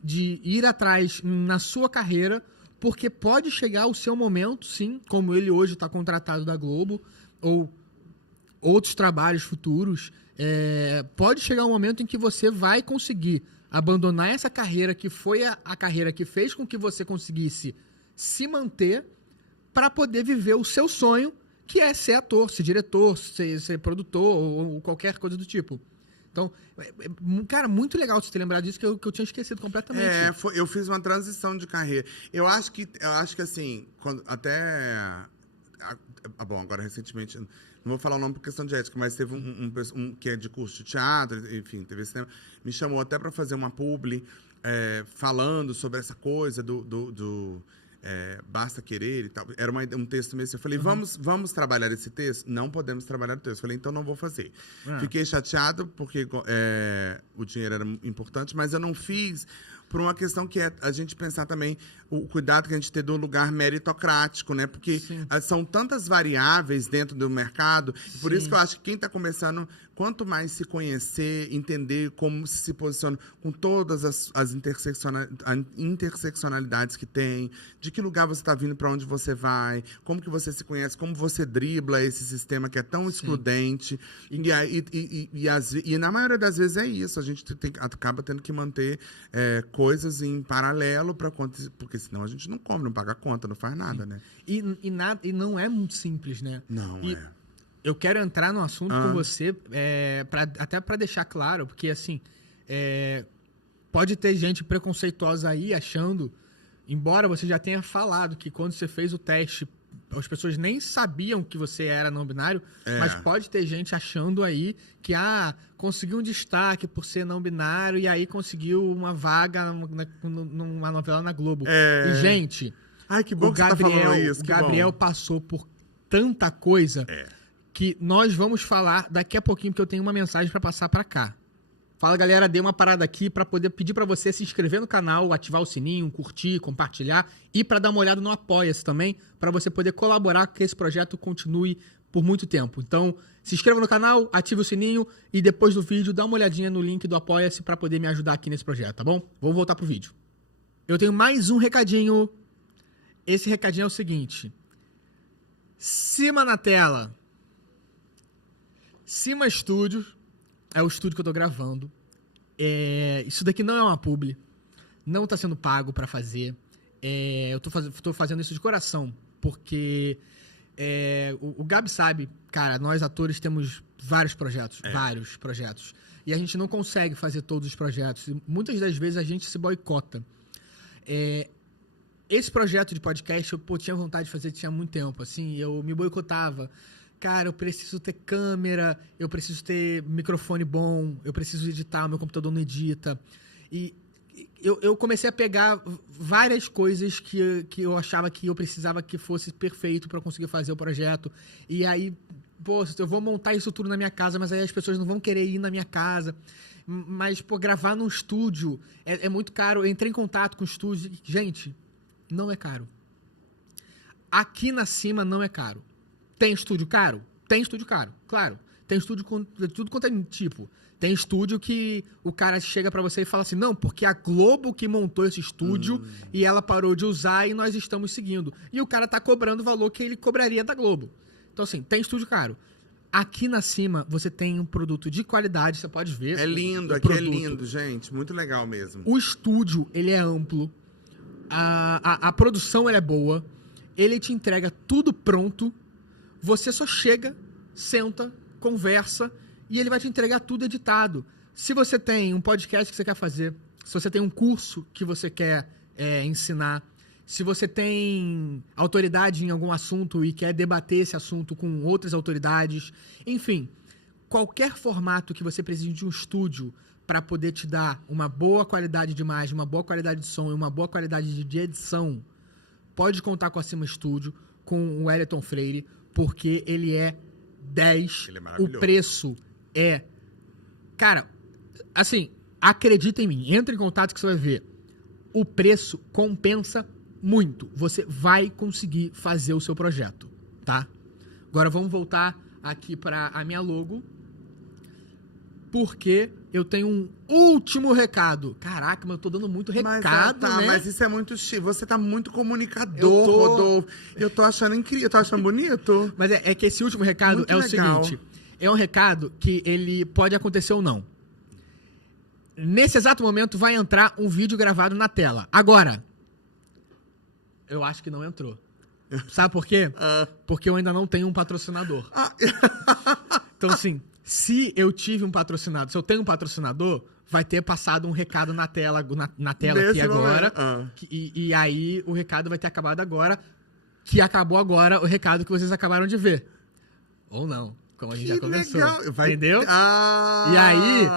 ir atrás na sua carreira, porque pode chegar o seu momento, sim, como ele hoje está contratado da Globo, ou outros trabalhos futuros, pode chegar um momento em que você vai conseguir abandonar essa carreira que foi a carreira que fez com que você conseguisse se manter para poder viver o seu sonho, que é ser ator, ser diretor, ser produtor ou qualquer coisa do tipo. Então, cara, muito legal você ter lembrado disso, que eu tinha esquecido completamente. Eu fiz uma transição de carreira. Eu acho que assim, bom, agora recentemente, não vou falar o nome por questão de ética, mas teve um que é de curso de teatro, enfim, teve cinema, me chamou até para fazer uma publi falando sobre essa coisa do basta querer e tal. Era um texto mesmo. Eu falei, vamos trabalhar esse texto? Não podemos trabalhar o texto. Eu falei, então não vou fazer. Fiquei chateado porque o dinheiro era importante, mas eu não fiz por uma questão que é a gente pensar também o cuidado que a gente tem do lugar meritocrático, né? Porque são tantas variáveis dentro do mercado, por isso que eu acho que quem está começando, quanto mais se conhecer, entender como se posiciona com todas as interseccionalidades que tem, de que lugar você está vindo, para onde você vai, como que você se conhece, como você dribla esse sistema que é tão excludente. E na maioria das vezes é isso, a gente acaba tendo que manter coisas em paralelo, porque senão a gente não come, não paga conta, não faz nada, né? E não é muito simples, né? Não é. Eu quero entrar no assunto com você, até para deixar claro, porque assim, pode ter gente preconceituosa aí achando, embora você já tenha falado que quando você fez o teste, as pessoas nem sabiam que você era não binário, mas pode ter gente achando aí que conseguiu um destaque por ser não binário e aí conseguiu uma vaga numa novela na Globo. E, gente, ai, que bom que você tá falando isso. O Gabriel passou por tanta coisa que nós vamos falar daqui a pouquinho, porque eu tenho uma mensagem para passar para cá. Fala, galera, dei uma parada aqui para poder pedir para você se inscrever no canal, ativar o sininho, curtir, compartilhar e para dar uma olhada no Apoia-se também, para você poder colaborar com que esse projeto continue por muito tempo. Então, se inscreva no canal, ative o sininho e depois do vídeo dá uma olhadinha no link do Apoia-se para poder me ajudar aqui nesse projeto, tá bom? Vamos voltar pro vídeo. Eu tenho mais um recadinho. Esse recadinho é o seguinte. Cima na tela. Cima Studios. É o estúdio que eu tô gravando. Isso daqui não é uma publi. Não tá sendo pago pra fazer. Eu tô fazendo isso de coração. Porque o Gabi sabe, cara, nós atores temos vários projetos. Vários projetos. E a gente não consegue fazer todos os projetos. E muitas das vezes a gente se boicota. Esse projeto de podcast eu tinha vontade de fazer tinha muito tempo. Assim, eu me boicotava. Cara, eu preciso ter câmera, eu preciso ter microfone bom, eu preciso editar, o meu computador não edita. E eu comecei a pegar várias coisas que eu achava que eu precisava que fosse perfeito para conseguir fazer o projeto. E aí, eu vou montar isso tudo na minha casa, mas aí as pessoas não vão querer ir na minha casa. Mas, gravar num estúdio é muito caro. Eu entrei em contato com o estúdio. Gente, não é caro. Aqui na Cima não é caro. Tem estúdio caro? Tem estúdio caro, claro. Tem estúdio de tudo quanto é tipo. Tem estúdio que o cara chega pra você e fala assim, não, porque a Globo que montou esse estúdio e ela parou de usar e nós estamos seguindo. E o cara tá cobrando o valor que ele cobraria da Globo. Então, assim, tem estúdio caro. Aqui na Cima, você tem um produto de qualidade, você pode ver. É lindo, aqui é lindo, gente. Muito legal mesmo. O estúdio, ele é amplo. A produção, ela é boa. Ele te entrega tudo pronto. Você só chega, senta, conversa e ele vai te entregar tudo editado. Se você tem um podcast que você quer fazer, se você tem um curso que você quer ensinar, se você tem autoridade em algum assunto e quer debater esse assunto com outras autoridades, enfim, qualquer formato que você precise de um estúdio para poder te dar uma boa qualidade de imagem, uma boa qualidade de som e uma boa qualidade de edição, pode contar com a Cima Studio, com o Wellington Freire, porque ele é 10. Ele é maravilhoso. O preço é... Cara, assim, acredita em mim. Entra em contato que você vai ver. O preço compensa muito. Você vai conseguir fazer o seu projeto, tá? Agora vamos voltar aqui para a minha logo. Porque eu tenho um último recado. Caraca, mas eu tô dando muito recado, né? Mas isso é muito chique. Você tá muito comunicador, Rodolfo. Eu tô achando incrível, eu tô achando bonito. Mas é que esse último recado muito é o legal. Seguinte. é um recado que ele pode acontecer ou não. Nesse exato momento vai entrar um vídeo gravado na tela. Agora, eu acho que não entrou. Sabe por quê? Porque eu ainda não tenho um patrocinador. Então, assim, se eu tive um patrocinador, se eu tenho um patrocinador, vai ter passado um recado na tela aqui agora. E aí o recado vai ter acabado agora, que acabou agora o recado que vocês acabaram de ver. Ou não, como a gente já conversou. Entendeu? E aí,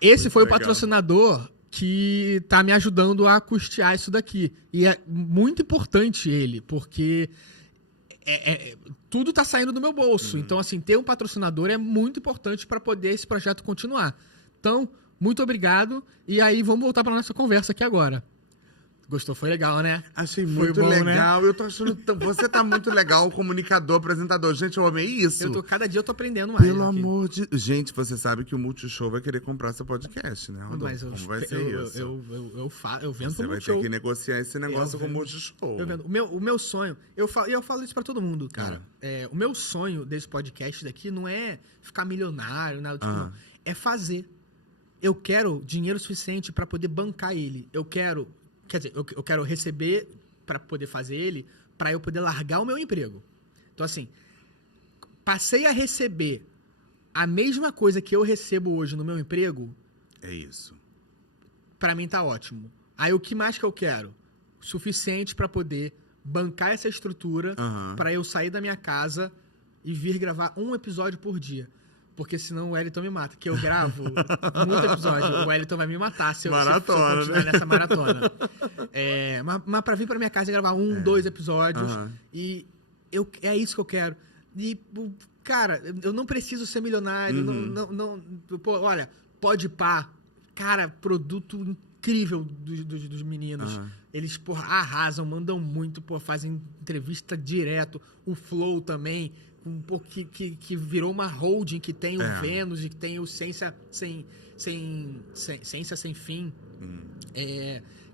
esse foi o patrocinador que tá me ajudando a custear isso daqui. E é muito importante ele, porque tudo tá saindo do meu bolso. Então, assim, ter um patrocinador é muito importante para poder esse projeto continuar. Então, muito obrigado. E aí, vamos voltar para nossa conversa aqui agora. Gostou? Foi legal, né? Achei muito bom, legal. Né? Eu tô achando... Você tá muito legal, comunicador, apresentador. Gente, eu amei isso. Cada dia eu tô aprendendo mais. Pelo amor de... Gente, você sabe que o Multishow vai querer comprar seu podcast, né, Rodolfo? Mas como vai ser isso? Eu vendo você vai ter que negociar esse negócio com o Multishow. O meu sonho... Eu falo isso pra todo mundo, cara. O meu sonho desse podcast daqui não é ficar milionário, nada tipo, não. É fazer. Eu quero dinheiro suficiente pra poder bancar ele. Eu quero receber para poder fazer ele, para eu poder largar o meu emprego. Então, assim, passei a receber a mesma coisa que eu recebo hoje no meu emprego. É isso. Para mim tá ótimo. Aí, o que mais que eu quero? Suficiente para poder bancar essa estrutura, para eu sair da minha casa e vir gravar um episódio por dia. Porque senão o Wellington me mata. Que eu gravo muito episódio. O Wellington vai me matar se eu continuar nessa maratona. Mas pra vir pra minha casa e gravar 2 episódios. E é isso que eu quero. E, cara, eu não preciso ser milionário. Pô, olha, Podpah. Cara, produto incrível dos meninos. Eles, porra, arrasam, mandam muito, fazem entrevista direto. O Flow também. Que virou uma holding, que tem o Vênus e que tem o Ciência Sem Fim.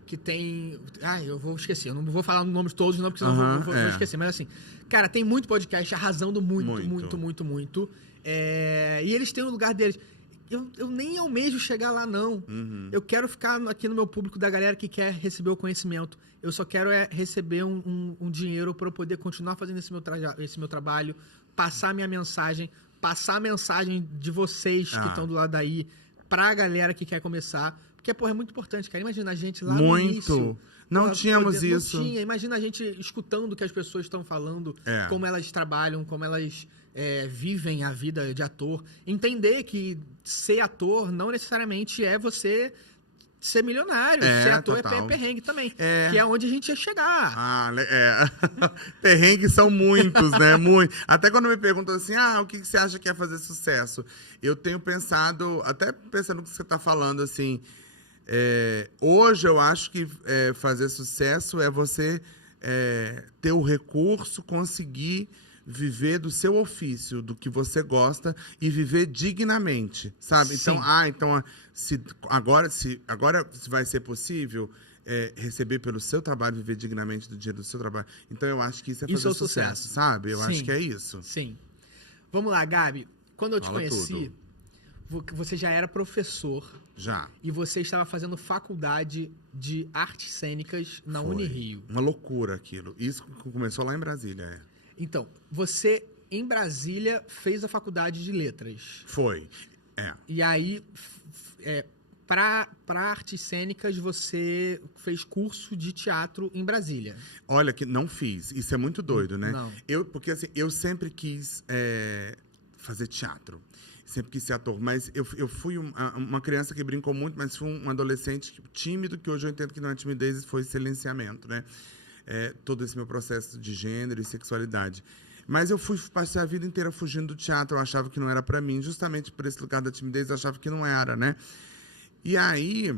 Que tem... eu vou esquecer. Eu não vou falar os nomes todos, não, porque senão eu vou esquecer. Mas assim, cara, tem muito podcast arrasando muito. E eles têm o lugar deles. Eu nem almejo chegar lá, não. Eu quero ficar aqui no meu público da galera que quer receber o conhecimento. Eu só quero receber um dinheiro para eu poder continuar fazendo esse meu trabalho, passar minha mensagem, passar a mensagem de vocês que estão do lado daí pra galera que quer começar. Porque, é muito importante, cara. Imagina a gente lá no início. Não tínhamos isso. Não tinha. Imagina a gente escutando o que as pessoas estão falando, como elas trabalham, como elas vivem a vida de ator. Entender que ser ator não necessariamente é você ser milionário. Ser ator é perrengue também. Que é onde a gente ia chegar. Perrengues são muitos, né? Até quando me perguntam assim, o que você acha que é fazer sucesso? Eu tenho pensado, até pensando no que você está falando, assim... hoje eu acho que fazer sucesso é você ter o recurso, conseguir viver do seu ofício, do que você gosta e viver dignamente, sabe? Sim. Então, agora vai ser possível receber pelo seu trabalho, viver dignamente do dinheiro do seu trabalho. Então eu acho que isso é fazer sucesso, sabe? Eu acho que é isso. Sim. Vamos lá, Gabi. Quando eu te conheci, você já era professor. Já. E você estava fazendo faculdade de artes cênicas na Unirio. Uma loucura aquilo. Isso começou lá em Brasília, Então, você, em Brasília, fez a faculdade de letras. Foi, E aí, para artes cênicas, você fez curso de teatro em Brasília. Olha, que não fiz. Isso é muito doido, né? Não. Porque assim, eu sempre quis fazer teatro. Sempre quis ser ator. Mas eu fui uma criança que brincou muito, mas fui um adolescente tímido, que hoje eu entendo que não é timidez, foi silenciamento, né? Todo esse meu processo de gênero e sexualidade. Mas eu passei a vida inteira fugindo do teatro, eu achava que não era pra mim, justamente por esse lugar da timidez, eu achava que não era, né? E aí,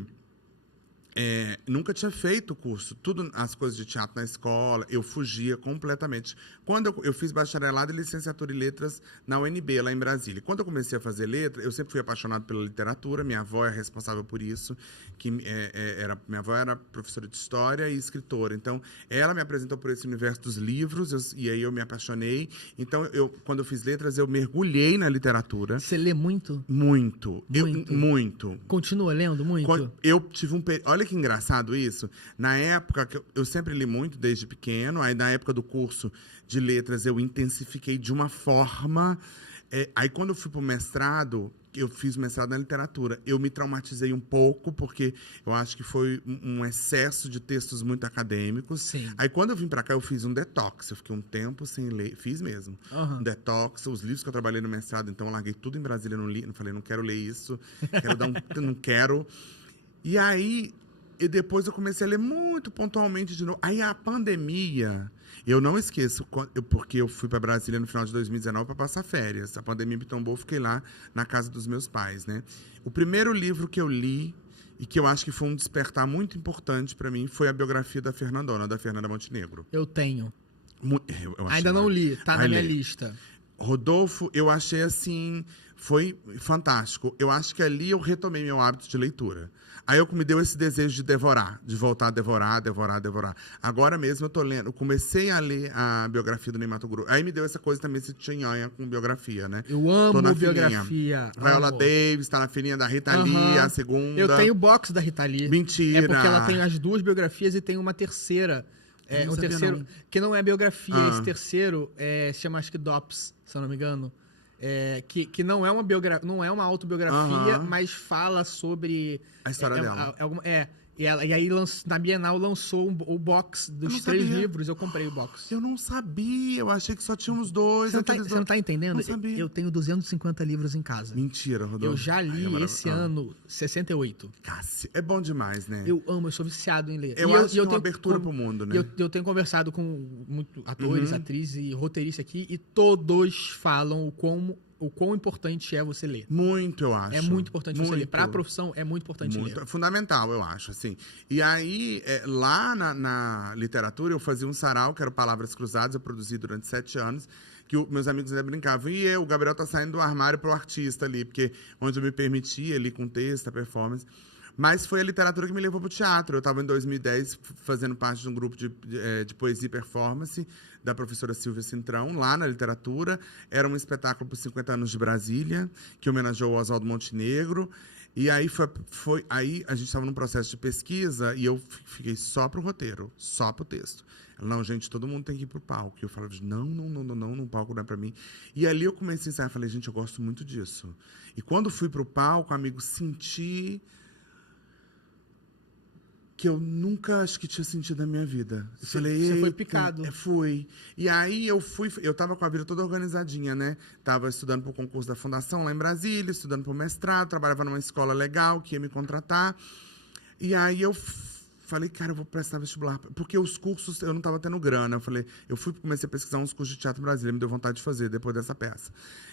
Nunca tinha feito o curso. Tudo, as coisas de teatro na escola, eu fugia completamente. Quando eu fiz bacharelado e licenciatura em letras na UNB, lá em Brasília. Quando eu comecei a fazer letra, eu sempre fui apaixonado pela literatura. Minha avó é responsável por isso. Minha avó era professora de história e escritora. Então, ela me apresentou por esse universo dos livros, e aí eu me apaixonei. Então, quando eu fiz letras, eu mergulhei na literatura. Você lê muito? Muito. Muito? Muito. Continua lendo muito? Eu tive olha que engraçado isso. Na época, que eu sempre li muito desde pequeno, aí na época do curso de letras eu intensifiquei de uma forma. Aí quando eu fui para o mestrado, eu fiz mestrado na literatura. Eu me traumatizei um pouco, porque eu acho que foi um excesso de textos muito acadêmicos. Sim. Aí quando eu vim para cá, eu fiz um detox. Eu fiquei um tempo sem ler, fiz mesmo. Um detox, os livros que eu trabalhei no mestrado, então eu larguei tudo em Brasília, não li, não falei, não quero ler isso, não quero. E aí, depois eu comecei a ler muito pontualmente de novo. Aí a pandemia, eu não esqueço, porque eu fui para Brasília no final de 2019 para passar férias. A pandemia me tombou, eu fiquei lá na casa dos meus pais, né? O primeiro livro que eu li, e que eu acho que foi um despertar muito importante para mim, foi a biografia da Fernandona, da Fernanda Montenegro. Eu tenho. Eu Ainda não li, tá na minha lista. Rodolfo, eu achei assim, foi fantástico. Eu acho que ali eu retomei meu hábito de leitura. Aí me deu esse desejo de devorar, de voltar a devorar. Agora mesmo eu tô lendo, eu comecei a ler a biografia do Ney Matogrosso. Aí me deu essa coisa também, esse tchanhanha com biografia, né? Eu amo biografia. Viola Davis, tá na filinha da Rita Lee, a segunda. Eu tenho o box da Rita Lee. Mentira! É porque ela tem as duas biografias e tem uma terceira. Um terceiro, não. Que não é biografia. Esse terceiro se chama, acho que DOPS, se eu não me engano. Que não é uma não é uma autobiografia, mas fala sobre a história dela. E aí na Bienal lançou o box dos 3 livros. Eu comprei o box. Eu não sabia, eu achei que só tinha uns 2. Você não tá entendendo? Não sabia. Eu tenho 250 livros em casa. Mentira, Rodolfo. Eu já li esse ano 68. Cássia, é bom demais, né? Eu amo, eu sou viciado em ler. Eu acho que é uma abertura pro mundo, né? Eu tenho conversado com muitos atores, atrizes e roteiristas aqui, e todos falam o quão importante é você ler. Muito, eu acho. É muito importante você ler. Para a profissão, é muito importante ler. É fundamental, eu acho, assim. E aí, lá na literatura, eu fazia um sarau, que era Palavras Cruzadas, eu produzi durante 7 anos, que meus amigos ainda brincavam. E o Gabriel tá saindo do armário pro artista ali, porque onde eu me permitia ali com texto, a performance. Mas foi a literatura que me levou para o teatro. Eu estava em 2010 fazendo parte de um grupo de poesia e performance da professora Silvia Cintrão, lá na literatura. Era um espetáculo por 50 anos de Brasília, que homenageou o Oswaldo Montenegro. E aí aí a gente estava num processo de pesquisa e eu fiquei só pro roteiro, só pro texto. Não, gente, todo mundo tem que ir pro palco. E eu falava, não, no palco não é para mim. E ali eu comecei a ensaiar, falei, gente, eu gosto muito disso. E quando fui pro palco, amigo, senti que eu nunca acho que tinha sentido na minha vida. Você foi picado. Fui. E aí eu tava com a vida toda organizadinha, né? Tava estudando pro concurso da Fundação lá em Brasília, estudando pro mestrado, trabalhava numa escola legal que ia me contratar. E aí eu falei, cara, eu vou prestar vestibular. Porque os cursos, eu não tava tendo grana. Comecei a pesquisar uns cursos de teatro em Brasília, me deu vontade de fazer depois dessa peça.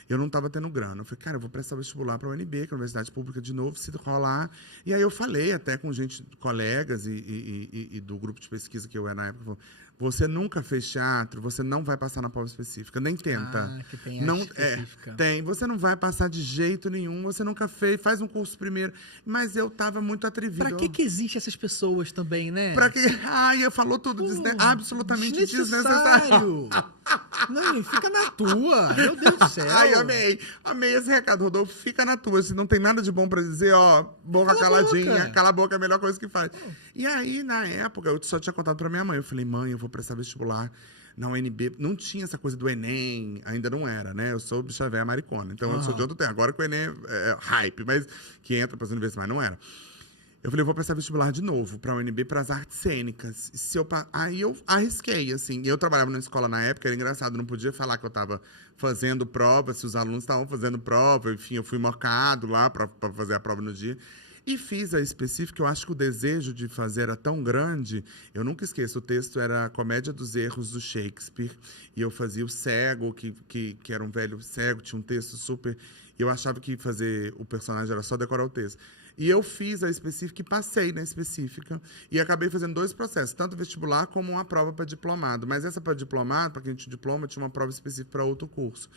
Eu não estava tendo grana. Eu falei, cara, eu vou prestar vestibular para a UNB, que é a Universidade Pública de novo, se rolar. E aí eu falei até com colegas e do grupo de pesquisa que eu era na época, você nunca fez teatro, você não vai passar na prova específica, nem tenta. Que tem não específica. Tem, você não vai passar de jeito nenhum, você nunca fez, faz um curso primeiro. Mas eu estava muito atrevido. Pra que existem essas pessoas também, né? Pra que? Ai, falou tudo, absolutamente desnecessário. Não, fica na tua. Meu Deus do céu. Ai, amei esse recado, Rodolfo. Fica na tua. Se não tem nada de bom pra dizer, ó, boca caladinha. Cala a boca é a melhor coisa que faz. E aí, na época, eu só tinha contado pra minha mãe. Eu falei, mãe, eu vou prestar vestibular na UNB. Não tinha essa coisa do Enem, ainda não era, né? Eu sou bicha véia maricona. Então, eu sou de outro tempo. Agora que o Enem é hype, mas que entra pras universidades, mas não era. Eu falei, eu vou prestar vestibular de novo para a UNB, para as artes cênicas. Aí eu arrisquei, assim. Eu trabalhava na escola na época, era engraçado, não podia falar que eu estava fazendo prova, se os alunos estavam fazendo prova. Enfim, eu fui marcado lá para fazer a prova no dia. E fiz a específica, eu acho que o desejo de fazer era tão grande, eu nunca esqueço, o texto era a Comédia dos Erros do Shakespeare, e eu fazia o cego, que era um velho cego, tinha um texto super... Eu achava que fazer o personagem era só decorar o texto. E eu fiz a específica e passei na específica. E acabei fazendo 2 processos, tanto vestibular como uma prova para diplomado. Mas essa para diplomado, para quem tinha diploma, tinha uma prova específica para outro curso.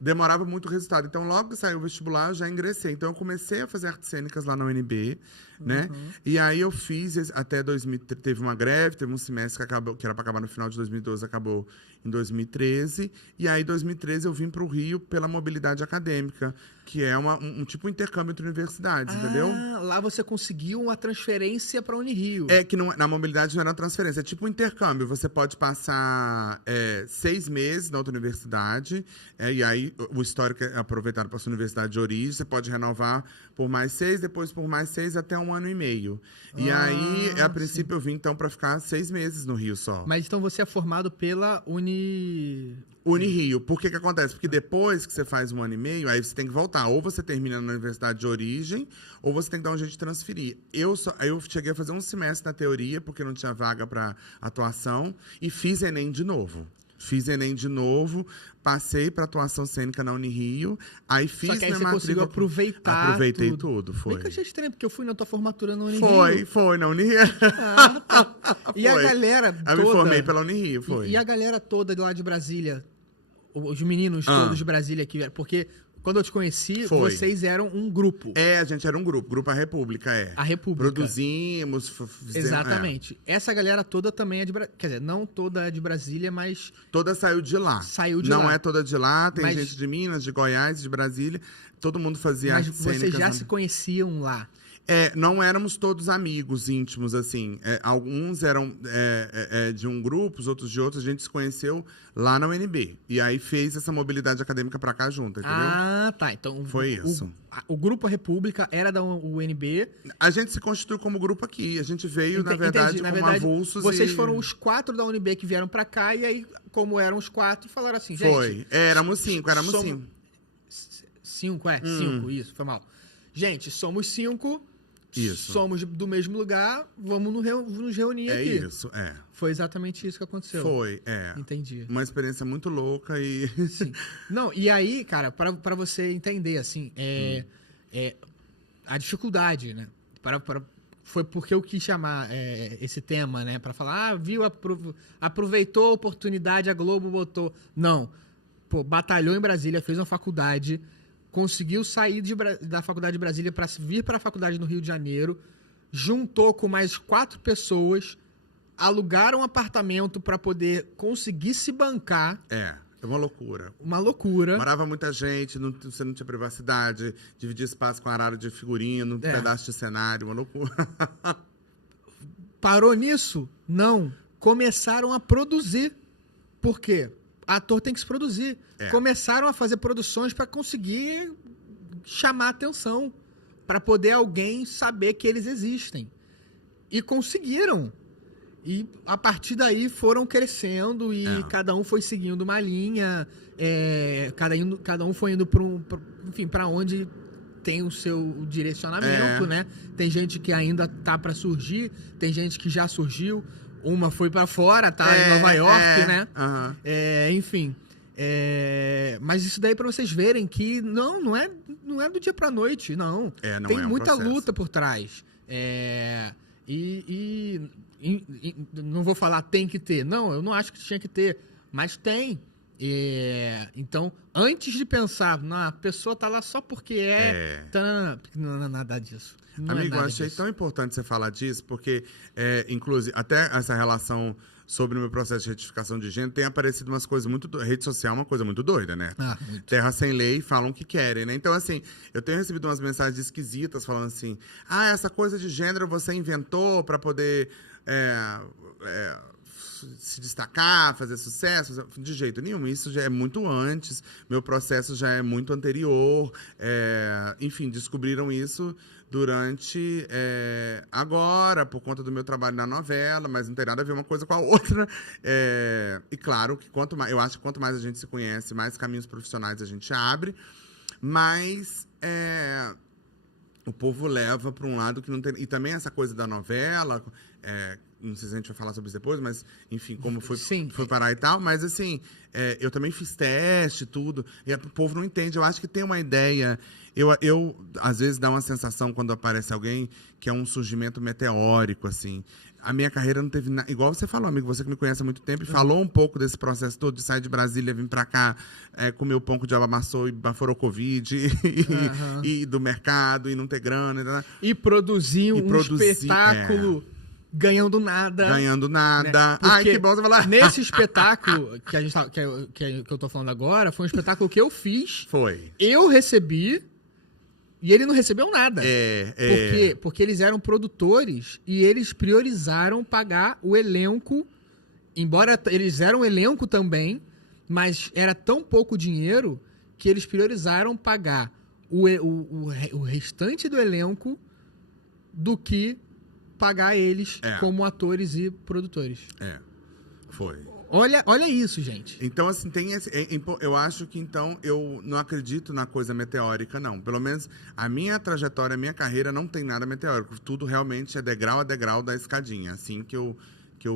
Demorava muito o resultado. Então, logo que saiu o vestibular, eu já ingressei. Então, eu comecei a fazer artes cênicas lá na UNB, né? E aí, eu fiz até 2000... Teve uma greve, teve um semestre que acabou, que era para acabar no final de 2012, acabou em 2013. E aí, em 2013, eu vim para o Rio pela mobilidade acadêmica, que é um tipo de intercâmbio entre universidades, entendeu? Lá você conseguiu uma transferência para a Unirio. É que não, na mobilidade não era uma transferência, é tipo um intercâmbio. Você pode passar 6 meses na outra universidade, e aí o histórico é aproveitado para a sua universidade de origem. Você pode renovar por mais 6, depois por mais 6, até 1 ano e meio. E aí, a princípio, eu vim então para ficar 6 meses no Rio só. Mas então você é formado pela Unirio. Por que acontece? Porque depois que você faz 1 ano e meio, aí você tem que voltar. Ou você termina na universidade de origem, ou você tem que dar um jeito de transferir. Eu cheguei a fazer um semestre na teoria, porque não tinha vaga para atuação, e fiz Enem de novo. Passei para atuação cênica na Unirio, aí fiz Só que aí na você conseguiu aproveitar. Aproveitei tudo, foi. Bem que eu achei estranho, porque eu fui na tua formatura na Unirio. Foi na Unirio. Tá. E a galera toda... Eu me formei pela Unirio, foi. E a galera toda de lá de Brasília, os meninos todos de Brasília, porque quando eu te conheci, vocês eram um grupo. A gente era um grupo A República, A República. Produzimos, fizemos... Exatamente. Essa galera toda também é de Brasília. Quer dizer, não toda é de Brasília, mas... Toda saiu de lá. Não é toda de lá, tem gente de Minas, de Goiás, de Brasília. Todo mundo fazia artes cênicas. Mas vocês já se conheciam lá? Não éramos todos amigos íntimos, assim. Alguns eram de um grupo, os outros de outros. A gente se conheceu lá na UNB. E aí fez essa mobilidade acadêmica pra cá junto, entendeu? Tá. Então, foi isso. O Grupo A República era da UNB. A gente se constituiu como grupo aqui. A gente veio, na verdade, como avulsos. Vocês foram os 4 da UNB que vieram pra cá. E aí, como eram os 4, falaram assim, gente... Foi. Éramos 5, cinco. 5, 5, isso, foi mal. Gente, somos 5... Isso. Somos do mesmo lugar, vamos nos reunir aqui. Isso. Foi exatamente isso que aconteceu. Foi. Entendi. Uma experiência muito louca e... Sim. Não, e aí, cara, pra você entender, assim, a dificuldade, né? Foi porque eu quis chamar esse tema, né? Pra falar, aproveitou a oportunidade, a Globo botou... Não. Pô, batalhou em Brasília, fez uma faculdade... Conseguiu sair da Faculdade de Brasília para vir para a Faculdade no Rio de Janeiro, juntou com mais 4 pessoas, alugaram um apartamento para poder conseguir se bancar. É uma loucura. Uma loucura. Morava muita gente, você não tinha privacidade, dividia espaço com arara de figurino, pedaço de cenário, uma loucura. Parou nisso? Não. Começaram a produzir. Por quê? Ator tem que se produzir. Começaram a fazer produções para conseguir chamar atenção, para poder alguém saber que eles existem. E conseguiram. E a partir daí foram crescendo e cada um foi seguindo uma linha, cada um foi indo para onde tem o seu direcionamento, né? Tem gente que ainda tá para surgir, tem gente que já surgiu. Uma foi pra fora, tá? Em Nova York, né? Enfim. Mas isso daí pra vocês verem que não é do dia pra noite, não. Tem muita luta por trás. Não vou falar tem que ter. Não, eu não acho que tinha que ter. Mas tem. Então, antes de pensar, a pessoa tá lá só porque não é nada disso. Amigo, eu achei tão importante você falar disso, porque, inclusive, até essa relação sobre o meu processo de retificação de gênero, tem aparecido umas coisas muito... Rede social é uma coisa muito doida, né? Terra sem lei, falam o que querem, né? Então, assim, eu tenho recebido umas mensagens esquisitas falando assim, essa coisa de gênero você inventou para poder... se destacar, fazer sucesso, de jeito nenhum. Isso já é muito antes, meu processo já é muito anterior. Enfim, descobriram isso durante agora, por conta do meu trabalho na novela, mas não tem nada a ver uma coisa com a outra. E claro que eu acho que quanto mais a gente se conhece, mais caminhos profissionais a gente abre, mas o povo leva para um lado que não tem... E também essa coisa da novela, não sei se a gente vai falar sobre isso depois, mas, enfim, como foi Sim. parar e tal. Mas, assim, eu também fiz teste, tudo. E o povo não entende. Eu acho que tem uma ideia... Eu, às vezes, dá uma sensação quando aparece alguém que é um surgimento meteórico, assim. A minha carreira não teve nada... Igual você falou, amigo, você que me conhece há muito tempo, e falou um pouco desse processo todo de sair de Brasília, vir pra cá, comer o pão que o diabo amassou e baforou Covid, e do mercado, e não ter grana. E produzir um espetáculo ganhando nada. Ganhando nada. Né? Ai, que bom você falar. Nesse espetáculo que eu tô falando agora, foi um espetáculo que eu fiz. Foi. Eu recebi... E ele não recebeu nada. Porque eles eram produtores e eles priorizaram pagar o elenco. Embora eles eram elenco também, mas era tão pouco dinheiro que eles priorizaram pagar o restante do elenco do que pagar eles como atores e produtores. Foi. Olha isso, gente. Então, assim, eu acho que, então, eu não acredito na coisa meteórica, não. Pelo menos a minha trajetória, a minha carreira não tem nada meteórico. Tudo realmente é degrau a degrau da escadinha. Assim que eu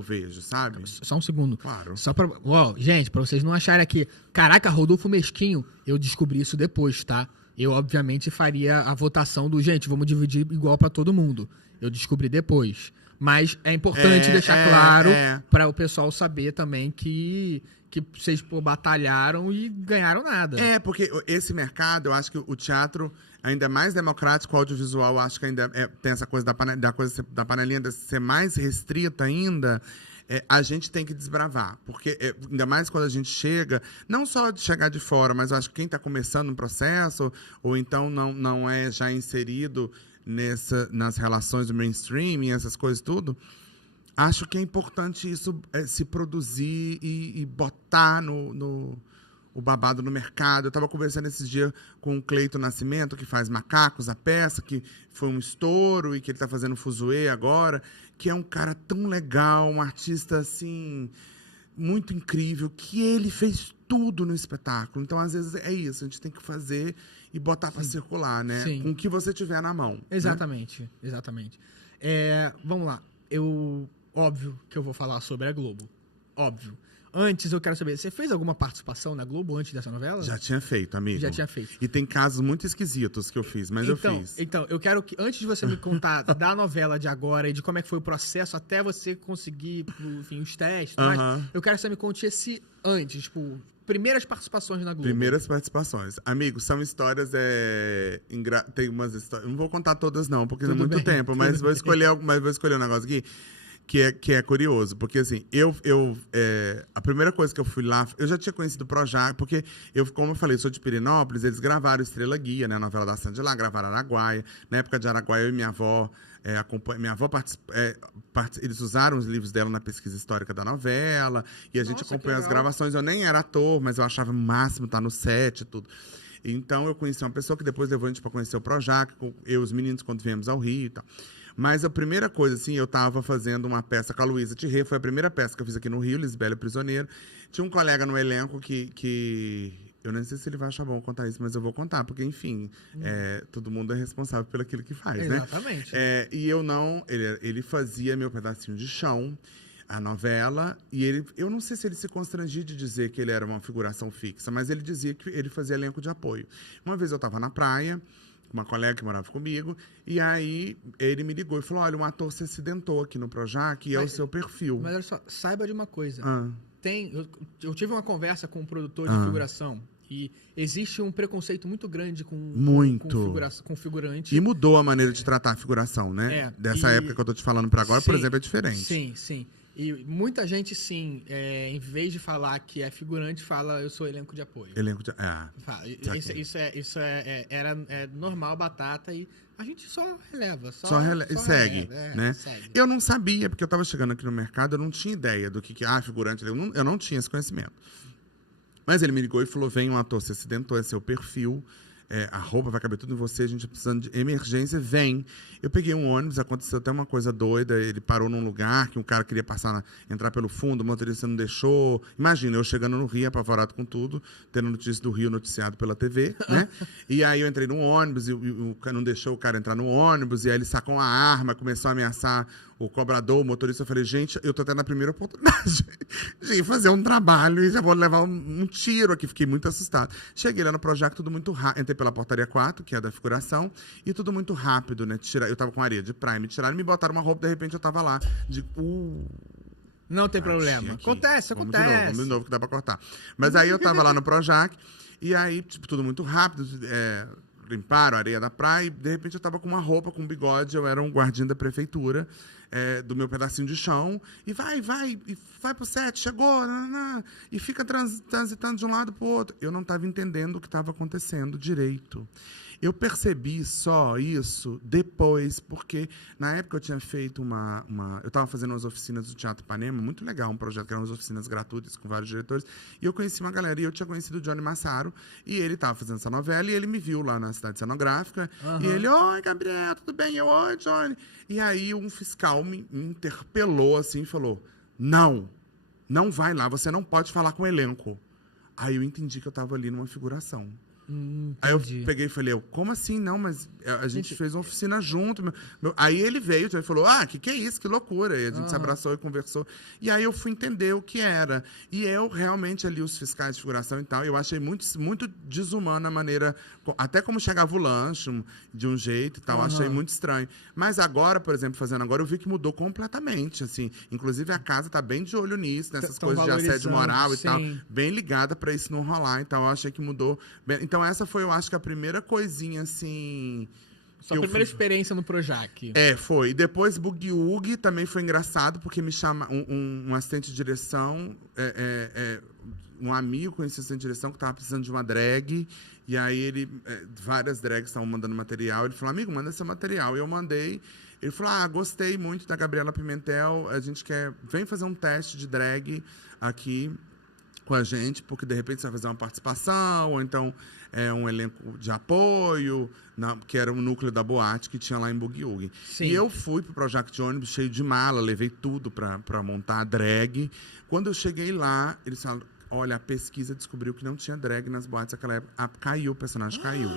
vejo, sabe? Só um segundo. Claro. Só pra... gente, pra vocês não acharem aqui... Caraca, Rodolfo Mesquinho. Eu descobri isso depois, tá? Eu, obviamente, faria a votação do... Gente, vamos dividir igual pra todo mundo. Eu descobri depois. Mas é importante deixar claro para o pessoal saber também que vocês batalharam e ganharam nada. Porque esse mercado, eu acho que o teatro ainda é mais democrático, o audiovisual, eu acho que ainda tem essa coisa da panelinha de ser mais restrita ainda. A gente tem que desbravar, porque ainda mais quando a gente chega, não só de chegar de fora, mas eu acho que quem está começando um processo, ou então não é já inserido nas relações do mainstream, essas coisas tudo, acho que é importante isso se produzir e botar o babado no mercado. Eu estava conversando esses dias com o Cleito Nascimento, que faz Macacos, a peça, que foi um estouro e que ele está fazendo Fuzuê agora, que é um cara tão legal, um artista assim muito incrível, que ele fez tudo no espetáculo. Então, às vezes, é isso, a gente tem que fazer e botar para circular, né? Sim. Com o que você tiver na mão. Exatamente, né? Exatamente. Vamos lá. Óbvio que eu vou falar sobre a Globo. Óbvio. Antes, eu quero saber, você fez alguma participação na Globo antes dessa novela? Já tinha feito, amigo. Já tinha feito. E tem casos muito esquisitos que eu fiz, mas eu fiz. Então, eu quero que, antes de você me contar da novela de agora e de como é que foi o processo até você conseguir, enfim, os testes, eu quero que você me conte esse antes, tipo, primeiras participações na Globo. Primeiras participações. Amigo, são histórias, tem umas histórias, não vou contar todas não, porque é muito tempo, mas vou escolher um negócio aqui. Que é curioso, porque assim, a primeira coisa que eu fui lá, eu já tinha conhecido o Projac, porque como eu falei, sou de Pirenópolis, eles gravaram Estrela Guia, né, a novela da Sandy lá, gravaram Araguaia. Na época de Araguaia, eu e minha avó, eles usaram os livros dela na pesquisa histórica da novela, e a gente acompanhou as gravações. Eu nem era ator, mas eu achava o máximo estar no set e tudo. Então, eu conheci uma pessoa que depois levou a gente para conhecer o Projac, eu e os meninos, quando viemos ao Rio e tal. Mas a primeira coisa, assim, eu estava fazendo uma peça com a Luísa Thierry, foi a primeira peça que eu fiz aqui no Rio, Lisbela Prisioneiro. Tinha um colega no elenco que eu nem sei se ele vai achar bom contar isso, mas eu vou contar, porque, enfim, todo mundo é responsável pelo aquilo que faz, né? Exatamente. E eu não... Ele fazia meu pedacinho de chão, a novela, e eu não sei se ele se constrangia de dizer que ele era uma figuração fixa, mas ele dizia que ele fazia elenco de apoio. Uma vez eu estava na praia, uma colega que morava comigo, e aí ele me ligou e falou, olha, um ator se acidentou aqui no Projac e é o seu perfil. Mas olha só, saiba de uma coisa. Eu tive uma conversa com um produtor de figuração e existe um preconceito muito grande com figurante. E mudou a maneira de tratar a figuração, né? Dessa época que eu tô te falando para agora, por exemplo, é diferente. Sim. E muita gente, sim, em vez de falar que é figurante, fala eu sou elenco de apoio. Isso era normal, batata, e a gente só releva. E segue, né? Segue. Eu não sabia, porque eu estava chegando aqui no mercado, eu não tinha ideia do que figurante. Eu não tinha esse conhecimento. Mas ele me ligou e falou, vem um ator, se acidentou, é seu perfil. a roupa vai caber tudo em você, a gente precisando de emergência, vem. Eu peguei um ônibus, aconteceu até uma coisa doida, ele parou num lugar que um cara queria entrar pelo fundo, o motorista não deixou. Imagina, eu chegando no Rio, apavorado com tudo, tendo notícia do Rio noticiado pela TV, né? E aí eu entrei no ônibus, e o cara não deixou o cara entrar no ônibus, e aí ele sacou uma arma, começou a ameaçar o cobrador, o motorista. Eu falei, gente, eu tô tendo a primeira oportunidade de fazer um trabalho e já vou levar um tiro aqui. Fiquei muito assustado. Cheguei lá no Projac, tudo muito rápido. Entrei pela portaria 4, que é da figuração, e tudo muito rápido, né? Eu tava com areia de praia, me tiraram, me botaram uma roupa, de repente eu tava lá. Não tem problema. Acontece. Vamos de novo, que dá pra cortar. Mas aí eu tava lá no Projac, e aí, tipo, tudo muito rápido, limparam a areia da praia, e de repente eu tava com uma roupa, com um bigode, eu era um guardinha da prefeitura, do meu pedacinho de chão, e vai pro set, chegou, e fica transitando de um lado pro outro. Eu não estava entendendo o que estava acontecendo direito. Eu percebi só isso depois, porque na época eu tinha feito eu estava fazendo umas oficinas do Teatro Ipanema, muito legal, um projeto que eram umas oficinas gratuitas com vários diretores, e eu conheci uma galera, e eu tinha conhecido o Johnny Massaro, e ele estava fazendo essa novela, e ele me viu lá na cidade cenográfica, e ele, oi, Gabriel, tudo bem? Eu, oi, Johnny. E aí um fiscal me interpelou assim e falou, não vai lá, você não pode falar com o elenco. Aí eu entendi que eu estava ali numa figuração. Aí eu peguei e falei, como assim? Não, mas a gente fez uma oficina junto. Aí ele veio e falou, que é isso? Que loucura. E a gente se abraçou e conversou. E aí eu fui entender o que era. E eu realmente ali, os fiscais de figuração e tal, eu achei muito, muito desumana a maneira, até como chegava o lanche, de um jeito e tal, achei muito estranho. Mas agora, por exemplo, fazendo agora, eu vi que mudou completamente, assim. Inclusive a casa tá bem de olho nisso, nessas coisas de assédio moral e tal, bem ligada para isso não rolar. Então eu achei que mudou. Então essa foi, eu acho que a primeira coisinha, assim... Sua primeira experiência no Projac. Foi. E depois, Boogie Woogie também foi engraçado, porque me chama um assistente de direção, um amigo conhecido assistente de direção, que estava precisando de uma drag, e aí várias drags estavam mandando material, ele falou, amigo, manda esse material. E eu mandei, ele falou, gostei muito da Gabriela Pimentel, a gente vem fazer um teste de drag aqui com a gente, porque de repente você vai fazer uma participação, ou então um elenco de apoio, que era um núcleo da boate que tinha lá em Boogie Woogie. E eu fui pro Projac de ônibus cheio de mala, levei tudo para montar a drag. Quando eu cheguei lá, eles falaram, olha, a pesquisa descobriu que não tinha drag nas boates naquela época. Caiu, o personagem caiu.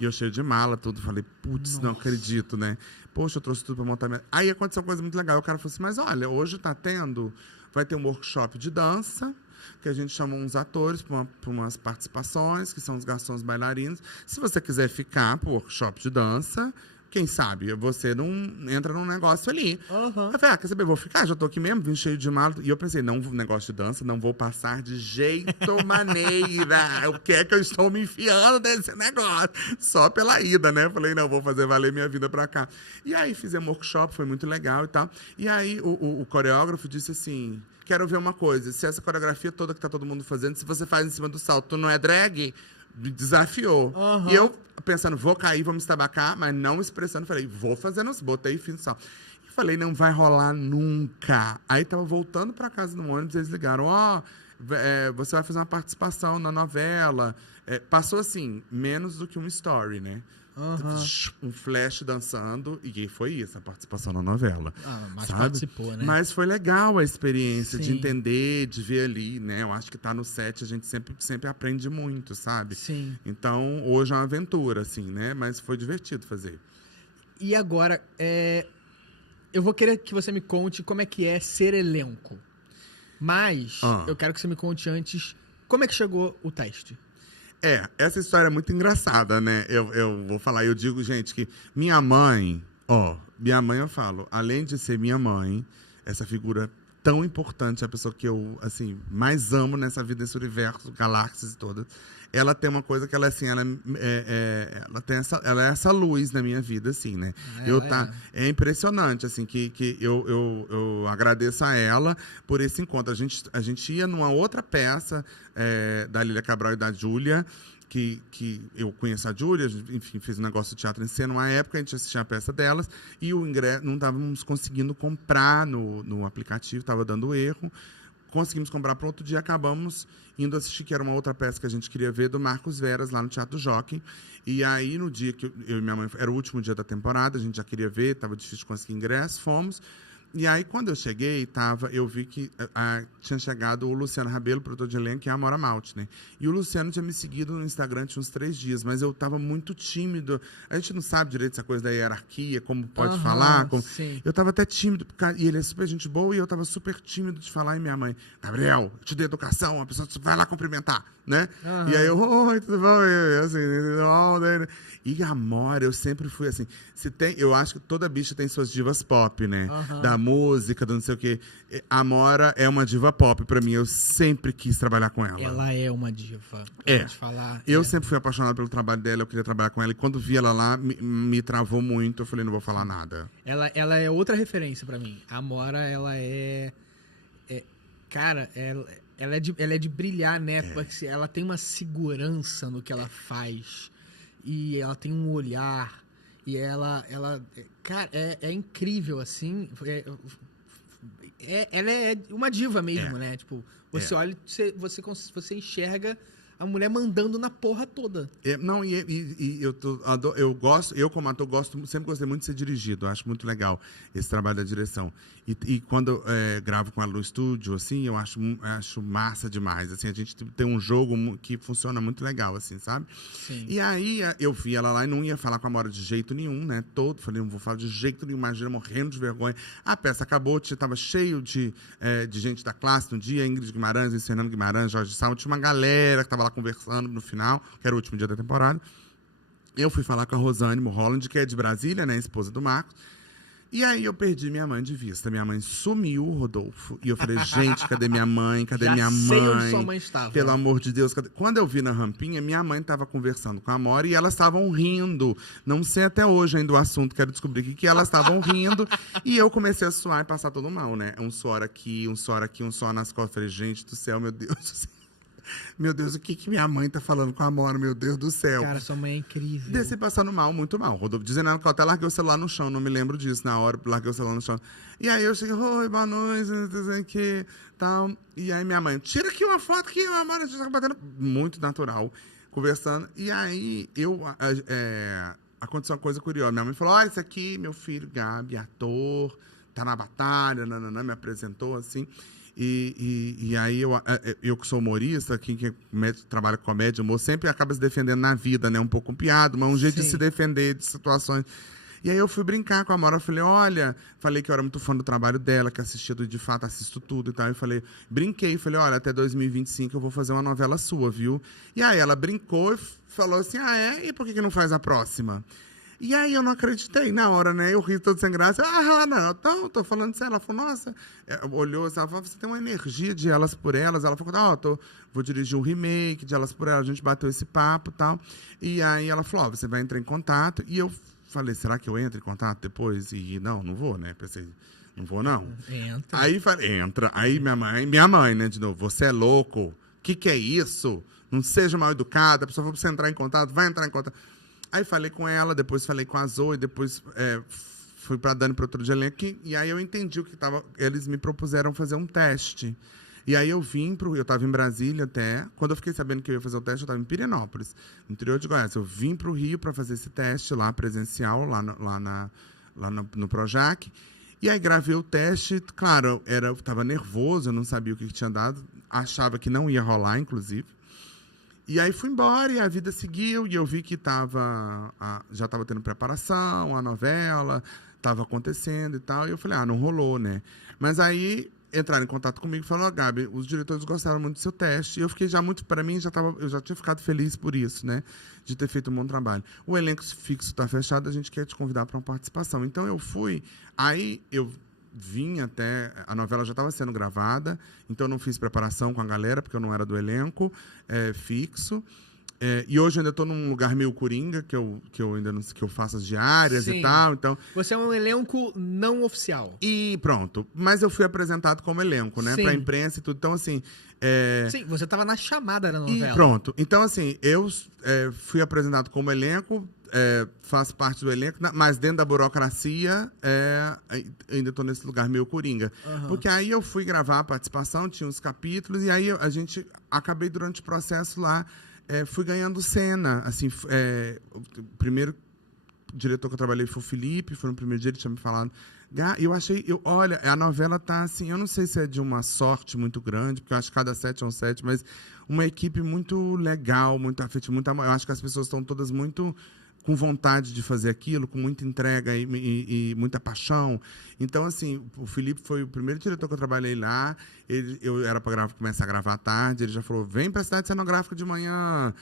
E eu cheio de mala, tudo. Falei, putz, não acredito, né? Poxa, eu trouxe tudo para montar minha... Aí aconteceu uma coisa muito legal. O cara falou assim, mas olha, hoje vai ter um workshop de dança, que a gente chamou uns atores para umas participações, que são os garçons bailarinos. Se você quiser ficar para o workshop de dança, quem sabe você não entra num negócio ali. Eu falei, quer saber, vou ficar, já tô aqui mesmo, vim cheio de mala. E eu pensei, não, negócio de dança, não vou passar de jeito maneira. O que é que eu estou me enfiando desse negócio? Só pela ida, né? Falei, não, vou fazer valer minha vida pra cá. E aí fizemos workshop, foi muito legal e tal. E aí o coreógrafo disse assim, quero ver uma coisa, se essa coreografia toda que tá todo mundo fazendo, se você faz em cima do salto, tu não é drag? Me desafiou. E eu pensando, vou cair, vou me estabacar, mas não expressando, falei, vou fazendo os botei e fiz o salto. E falei, não vai rolar nunca. Aí tava voltando para casa no ônibus, eles ligaram, você vai fazer uma participação na novela. Passou assim, menos do que uma story, né? Um flash dançando, e foi isso, a participação na novela. Mas participou, né? Mas foi legal a experiência de entender, de ver ali, né? Eu acho que tá no set, a gente sempre aprende muito, sabe? Sim. Então, hoje é uma aventura, assim, né? Mas foi divertido fazer. E agora, eu vou querer que você me conte como é que é ser elenco. Mas, eu quero que você me conte antes, como é que chegou o teste? Essa história é muito engraçada, né? Eu vou falar, eu digo, gente, que minha mãe eu falo, além de ser minha mãe, essa figura tão importante, a pessoa que eu, assim, mais amo nessa vida, nesse universo, galáxias e todas, ela tem uma coisa que ela, assim, ela é essa luz na minha vida, assim, né? É impressionante, assim, que eu agradeço a ela por esse encontro. A gente ia numa outra peça da Lília Cabral e da Júlia, que eu conheço a Júlia, enfim, fiz um negócio de teatro em cena uma época, a gente assistia a peça delas, e o ingresso não estávamos conseguindo comprar no aplicativo, estava dando erro. conseguimos comprar para outro dia, acabamos indo assistir, que era uma outra peça que a gente queria ver, do Marcos Veras, lá no Teatro do Jockey. E aí, no dia que eu e minha mãe... Era o último dia da temporada, a gente já queria ver, estava difícil de conseguir ingresso, fomos. E aí, quando eu cheguei, eu vi que tinha chegado o Luciano Rabelo, produtor de elenco, e a Amora Malte, né? E o Luciano tinha me seguido no Instagram tinha uns 3 dias, mas eu estava muito tímido. A gente não sabe direito essa coisa da hierarquia, como pode falar. Eu estava até tímido, e ele é super gente boa, e eu estava super tímido de falar. E minha mãe, Gabriel, eu te dei educação, a pessoa vai lá cumprimentar, né? E aí eu, oi, tudo bom? E, assim, e a Amora, eu sempre fui assim, eu acho que toda bicha tem suas divas pop, né? Da música, do não sei o quê. A Amora é uma diva pop pra mim. Eu sempre quis trabalhar com ela. Ela é uma diva. Pode falar. Eu sempre fui apaixonado pelo trabalho dela. Eu queria trabalhar com ela. E quando vi ela lá, me travou muito. Eu falei, não vou falar nada. Ela é outra referência pra mim. A Amora, ela cara, ela é de brilhar, né? Porque ela tem uma segurança no que ela faz. E ela tem um olhar. E ela cara, é incrível, assim. Ela é uma diva mesmo, né? Tipo, você olha, você enxerga a mulher mandando na porra toda. Não, eu como ator, sempre gostei muito de ser dirigido. Acho muito legal esse trabalho da direção. E quando eu gravo com ela no estúdio, assim, eu acho massa demais. Assim, a gente tem um jogo que funciona muito legal, assim, sabe? Sim. E aí eu vi ela lá e não ia falar com a Amora de jeito nenhum, né? Falei, não vou falar de jeito nenhum, imagina, morrendo de vergonha. A peça acabou, estava cheio de gente da classe no dia, Ingrid Guimarães, Fernando Guimarães, Jorge Salmo, tinha uma galera que estava lá conversando no final, que era o último dia da temporada. Eu fui falar com a Rosane Mulholland, que é de Brasília, né? Esposa do Marcos. E aí eu perdi minha mãe de vista. Minha mãe sumiu, Rodolfo. E eu falei, gente, cadê minha mãe? Cadê minha mãe? Sei onde sua mãe estava. Pelo amor de Deus. Quando eu vi na rampinha, minha mãe estava conversando com a Amora e elas estavam rindo. Não sei até hoje ainda o assunto, quero descobrir que elas estavam rindo. E eu comecei a suar e passar todo mal, né? Um suor aqui, um suor aqui, um suor nas costas. Falei, gente do céu, meu Deus do céu. Meu Deus, o que minha mãe tá falando com a Amora? Meu Deus do céu. Cara, sua mãe é incrível. Desci passando mal, muito mal. Rodolfo dizendo que eu até larguei o celular no chão, não me lembro disso na hora, larguei o celular no chão. E aí eu cheguei, oi, boa noite, dizendo que tal. E aí minha mãe, tira aqui uma foto que a Amora já tá batendo. Muito natural, conversando. E aí aconteceu uma coisa curiosa. Minha mãe falou, olha, esse aqui, meu filho, Gabi, ator, tá na batalha, nananã, me apresentou assim. E aí eu que sou humorista, aqui que trabalha com comédia, humor, sempre acaba se defendendo na vida, né? Um pouco piado, mas um jeito de se defender de situações. E aí eu fui brincar com a Amora, falei, olha, falei que eu era muito fã do trabalho dela, que assistia, de fato assisto tudo e tal. E brinquei, falei, olha, até 2025 eu vou fazer uma novela sua, viu? E aí ela brincou e falou assim, e por que não faz a próxima? E aí eu não acreditei na hora, né? Eu ri todo sem graça. Não, tô falando sério. Ela falou, nossa. Olhou assim, ela falou, você tem uma energia de Elas por Elas. Ela falou, vou dirigir um remake de Elas por Elas. A gente bateu esse papo e tal. E aí ela falou, você vai entrar em contato. E eu falei, será que eu entro em contato depois? E não vou, né? Pensei, não vou, não. Entra. Aí falei, entra. Aí minha mãe, né, de novo, você é louco? O que é isso? Não seja mal educada. A pessoa falou pra você entrar em contato, vai entrar em contato. Aí falei com ela, depois falei com a Zoe, depois fui para a Dani, produtora de elenco, e aí eu entendi o que estava. Eles me propuseram fazer um teste. E aí eu estava em Brasília até. Quando eu fiquei sabendo que eu ia fazer o teste, eu estava em Pirenópolis, no interior de Goiás. Eu vim para o Rio para fazer esse teste lá, presencial, lá no Projac. E aí gravei o teste. Claro, eu estava nervoso, eu não sabia o que tinha dado. Achava que não ia rolar, inclusive. E aí fui embora e a vida seguiu e eu vi que já estava tendo preparação, a novela estava acontecendo e tal. E eu falei, não rolou, né? Mas aí entraram em contato comigo e falaram, Gabi, os diretores gostaram muito do seu teste. E eu fiquei para mim, eu já tinha ficado feliz por isso, né? De ter feito um bom trabalho. O elenco fixo está fechado, a gente quer te convidar para uma participação. Então eu fui, aí eu vim até... A novela já estava sendo gravada, então eu não fiz preparação com a galera, porque eu não era do elenco fixo. E hoje eu ainda estou num lugar meio coringa, que eu ainda não sei, que eu faço as diárias e tal. Então, você é um elenco não oficial. E pronto. Mas eu fui apresentado como elenco, né? Pra imprensa e tudo. Então, assim... Sim, você estava na chamada da novela. E pronto. Então, assim, eu fui apresentado como elenco, faço parte do elenco, mas dentro da burocracia, ainda estou nesse lugar meio coringa. Porque aí eu fui gravar a participação, tinha uns capítulos, e aí a gente acabei durante o processo lá, fui ganhando cena. Assim, o primeiro diretor que eu trabalhei foi o Felipe, foi no primeiro dia, ele tinha me falado. Eu achei, olha, a novela tá assim, eu não sei se é de uma sorte muito grande, porque eu acho que cada set é um set, mas uma equipe muito legal, muito afetiva, muito amor. Eu acho que as pessoas estão todas muito com vontade de fazer aquilo, com muita entrega e muita paixão. Então, assim, o Felipe foi o primeiro diretor que eu trabalhei lá. Eu era para começar a gravar à tarde. Ele já falou, vem para a cidade cenográfica de manhã.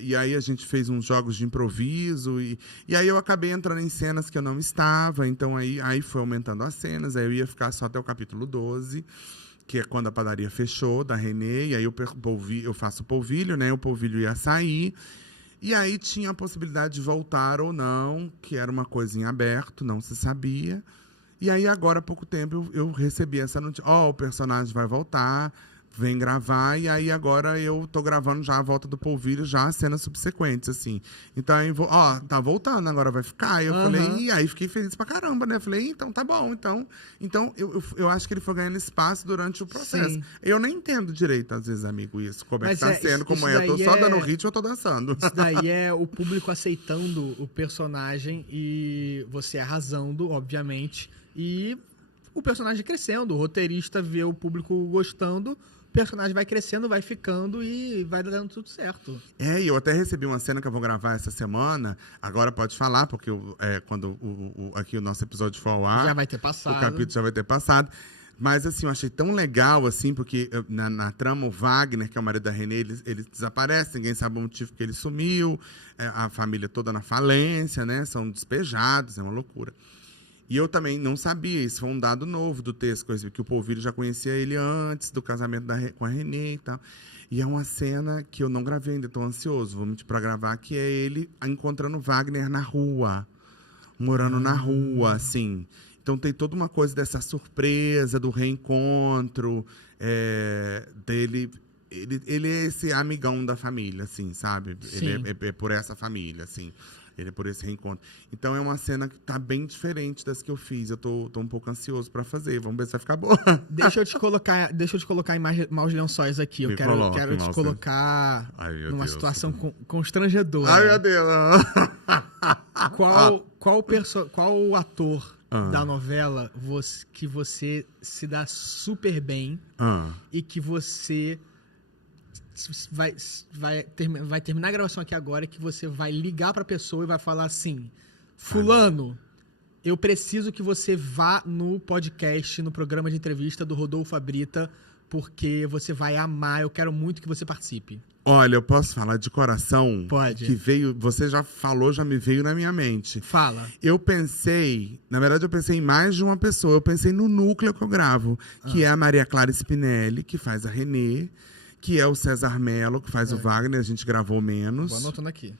E aí a gente fez uns jogos de improviso. E aí eu acabei entrando em cenas que eu não estava. Então, aí foi aumentando as cenas. Aí eu ia ficar só até o capítulo 12, que é quando a padaria fechou, da Renê. E aí eu faço o polvilho, né? O polvilho ia sair. E aí tinha a possibilidade de voltar ou não, que era uma coisa em aberto, não se sabia. E aí agora, há pouco tempo, eu recebi essa notícia. O personagem vai voltar, vem gravar. E aí agora eu tô gravando já a volta do polvilho, já as cenas subsequentes, assim. Então, aí tá voltando, agora vai ficar. E eu falei, e aí fiquei feliz pra caramba, né? Falei, então tá bom. Então eu acho que ele foi ganhando espaço durante o processo. Sim. Eu nem entendo direito, às vezes, amigo, isso. Como é que tá sendo, como é. Eu tô só dando ritmo, eu tô dançando. Isso daí é o público aceitando o personagem e você arrasando, obviamente. E o personagem crescendo, o roteirista vê o público gostando, o personagem vai crescendo, vai ficando e vai dando tudo certo. E eu até recebi uma cena que eu vou gravar essa semana. Agora pode falar, porque quando aqui o nosso episódio for ao ar, já vai ter passado. O capítulo já vai ter passado. Mas, assim, eu achei tão legal, assim, porque na trama o Wagner, que é o marido da Renê, ele desaparece, ninguém sabe o motivo que ele sumiu, a família toda na falência, né? São despejados, é uma loucura. E eu também não sabia, isso foi um dado novo do texto, que o Polvilho já conhecia ele antes do casamento com a Renê e tal. E é uma cena que eu não gravei ainda, estou ansioso, vamos para gravar, que é ele encontrando o Wagner na rua, morando na rua, assim. Então tem toda uma coisa dessa surpresa, do reencontro, dele. Ele é esse amigão da família, assim, sabe? Sim. Ele é por essa família, assim. Ele é por esse reencontro. Então é uma cena que tá bem diferente das que eu fiz. Eu tô um pouco ansioso pra fazer. Vamos ver se vai ficar boa. Deixa eu te colocar em Maus Lençóis aqui. Eu quero te colocar numa situação constrangedora. Ai, meu Deus! Qual o ator da novela que você se dá super bem e que você vai terminar a gravação aqui agora e que você vai ligar pra pessoa e vai falar assim, fulano, eu preciso que você vá no podcast, no programa de entrevista do Rodolfo Fabrita, porque você vai amar, eu quero muito que você participe. Olha, eu posso falar de coração? Pode. Que veio, você já falou, já me veio na minha mente. Fala. Eu pensei em mais de uma pessoa. Eu pensei no núcleo que eu gravo, que é a Maria Clara Spinelli, que faz a Renê, que é o César Mello, que faz o Wagner, a gente gravou menos. Vou anotando aqui.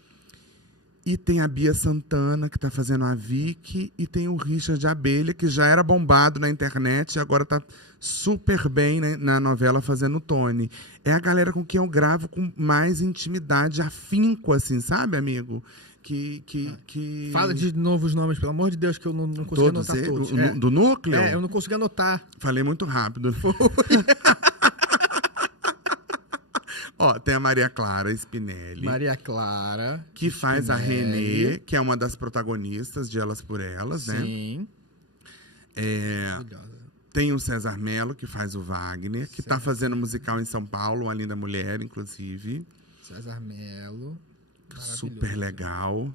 E tem a Bia Santana, que tá fazendo a Vicky, e tem o Richard Abelha, que já era bombado na internet e agora tá super bem, né, na novela fazendo o Tony. É a galera com quem eu gravo com mais intimidade, afinco, assim, sabe, amigo? Fala de novo os nomes, pelo amor de Deus, que eu não consegui anotar todos. Do núcleo? Eu não consegui anotar. Falei muito rápido. Tem a Maria Clara Spinelli. Maria Clara. Que faz a Renê, que é uma das protagonistas de Elas por Elas, né? Sim. Tem o César Mello, que faz o Wagner, que está fazendo musical em São Paulo, Uma Linda Mulher, inclusive. César Mello. Super legal.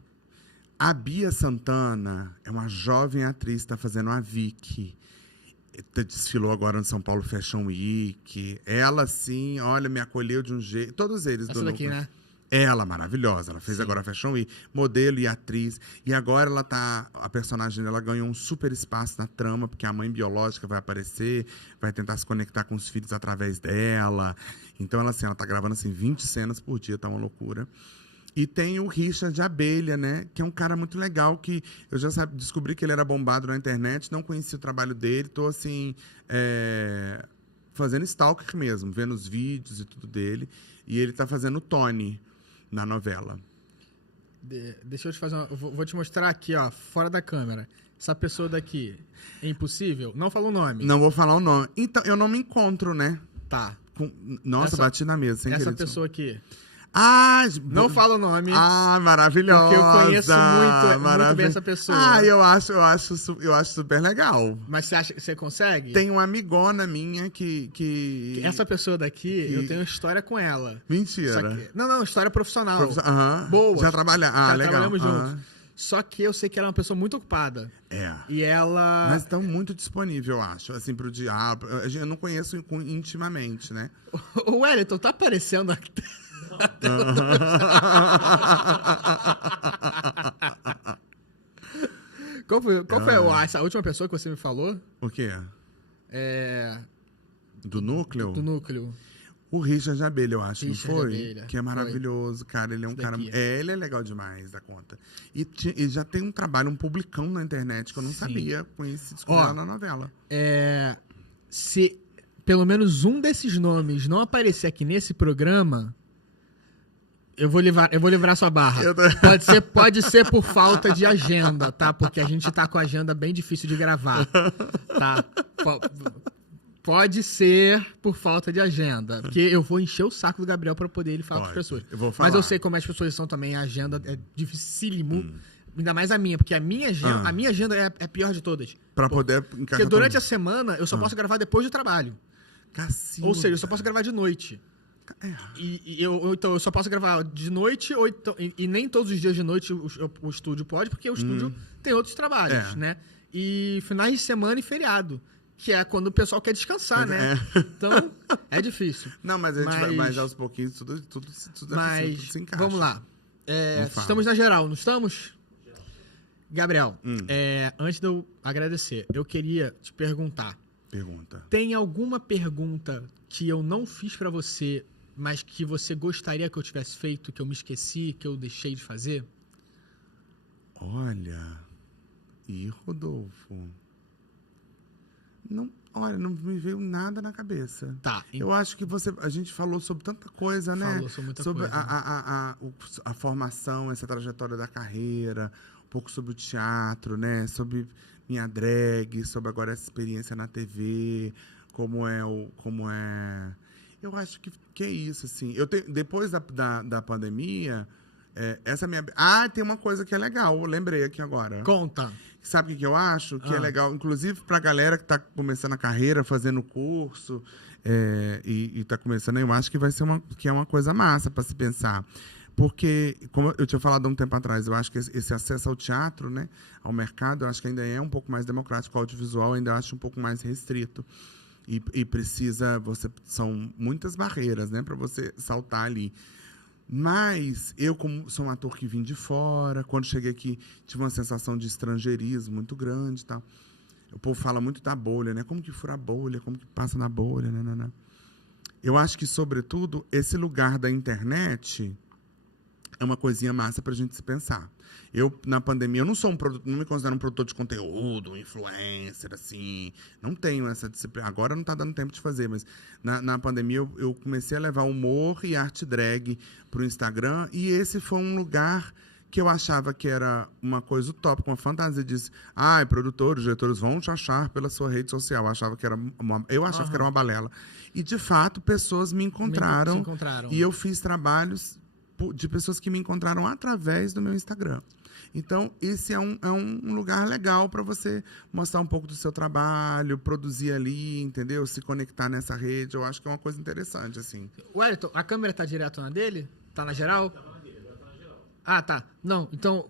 A Bia Santana é uma jovem atriz, está fazendo a Vicky. Desfilou agora no São Paulo Fashion Week. Ela, sim, olha, me acolheu de um jeito. Todos eles do daqui, né? Ela, maravilhosa. Ela fez agora a Fashion Week. Modelo e atriz. E agora ela tá... A personagem dela ganhou um super espaço na trama, porque a mãe biológica vai aparecer, vai tentar se conectar com os filhos através dela. Então, ela tá gravando, 20 cenas por dia, tá uma loucura. E tem o Richard Abelha, né? Que é um cara muito legal, que eu já descobri que ele era bombado na internet, não conheci o trabalho dele, tô fazendo stalker mesmo, vendo os vídeos e tudo dele. E ele tá fazendo o Tony na novela. Deixa eu te fazer vou te mostrar aqui, ó, fora da câmera. Essa pessoa daqui é impossível? Não fala o nome. Não vou falar o nome. Então, eu não me encontro, né? Tá. Nossa, bati na mesa, sem querer. Essa pessoa aqui. Ah, não fala o nome. Ah, maravilhosa. Porque eu conheço muito bem essa pessoa. Ah, eu acho super legal. Mas você acha que você consegue? Tem uma amigona minha que... Essa pessoa daqui, eu tenho história com ela. Mentira. Não, história profissional. Boa. Já legal. Trabalhamos juntos. Só que eu sei que ela é uma pessoa muito ocupada. É. E ela... Mas estão muito disponível, eu acho, assim, pro diabo. Eu não conheço intimamente, né? O Wellington, tá aparecendo aqui... Qual foi essa última pessoa que você me falou? O quê? Do núcleo? Do núcleo. O Richard Abelha, eu acho, Richard não foi? Abelha, que é maravilhoso, cara. Ele é um cara... ele é legal demais da conta. E já tem um trabalho, um publicão na internet que eu não sabia. Conheci, descobri na novela. Se pelo menos um desses nomes não aparecer aqui nesse programa... Eu vou livrar sua barra. Pode ser por falta de agenda, tá? Porque a gente tá com a agenda bem difícil de gravar, tá? Pode ser por falta de agenda. Porque eu vou encher o saco do Gabriel pra poder ele falar com as pessoas. Mas eu sei como as pessoas são também, a agenda é dificílimo. Ainda mais a minha, porque a minha agenda é a pior de todas. Pra poder encaixar. Porque durante a semana eu só posso gravar depois do trabalho. Cacilda. Ou seja, eu só posso gravar de noite. Então eu só posso gravar de noite e nem todos os dias de noite o estúdio pode, porque o estúdio tem outros trabalhos, né? E finais de semana e feriado, que é quando o pessoal quer descansar, né? Então, é difícil. Não, mas a gente vai aos pouquinhos, tudo se encaixa. Vamos lá. Estamos na geral, não estamos? Gabriel, antes de eu agradecer, eu queria te perguntar. Pergunta. Tem alguma pergunta que eu não fiz pra você, mas que você gostaria que eu tivesse feito, que eu me esqueci, que eu deixei de fazer? Olha... Rodolfo... Olha, não me veio nada na cabeça. Tá. Eu acho que a gente falou sobre tanta coisa, né? Falou sobre muita coisa. A formação, essa trajetória da carreira, um pouco sobre o teatro, né? Sobre minha drag, sobre agora essa experiência na TV, como é... Eu acho que é isso, assim. Depois da pandemia, essa minha... tem uma coisa que é legal, eu lembrei aqui agora. Conta. Sabe o que eu acho? Que é legal, inclusive pra galera que tá começando a carreira, fazendo curso, e tá começando, eu acho que vai ser uma coisa massa para se pensar. Porque, como eu tinha falado há um tempo atrás, eu acho que esse acesso ao teatro, né, ao mercado, eu acho que ainda é um pouco mais democrático, o audiovisual ainda acho um pouco mais restrito. E precisa, são muitas barreiras, né, para você saltar ali. Mas eu, como sou um ator que vim de fora, quando cheguei aqui, tive uma sensação de estrangeirismo muito grande, tal. O povo fala muito da bolha, né? Como que fura a bolha, como que passa na bolha, né? Eu acho que, sobretudo, esse lugar da internet é uma coisinha massa pra gente se pensar. Eu, na pandemia, eu não me considero um produtor de conteúdo, influencer, assim. Não tenho essa disciplina. Agora não tá dando tempo de fazer, mas na pandemia eu comecei a levar humor e arte drag pro Instagram, e esse foi um lugar que eu achava que era uma coisa utópica, uma fantasia. Disse, produtores, diretores vão te achar pela sua rede social. Eu achava que era uma balela. E, de fato, pessoas me encontraram. E eu fiz trabalhos de pessoas que me encontraram através do meu Instagram. Então, esse é um lugar legal para você mostrar um pouco do seu trabalho, produzir ali, entendeu? Se conectar nessa rede. Eu acho que é uma coisa interessante, assim. Wellington, a câmera tá direto na dele? Tá na geral? Tá. Não, então,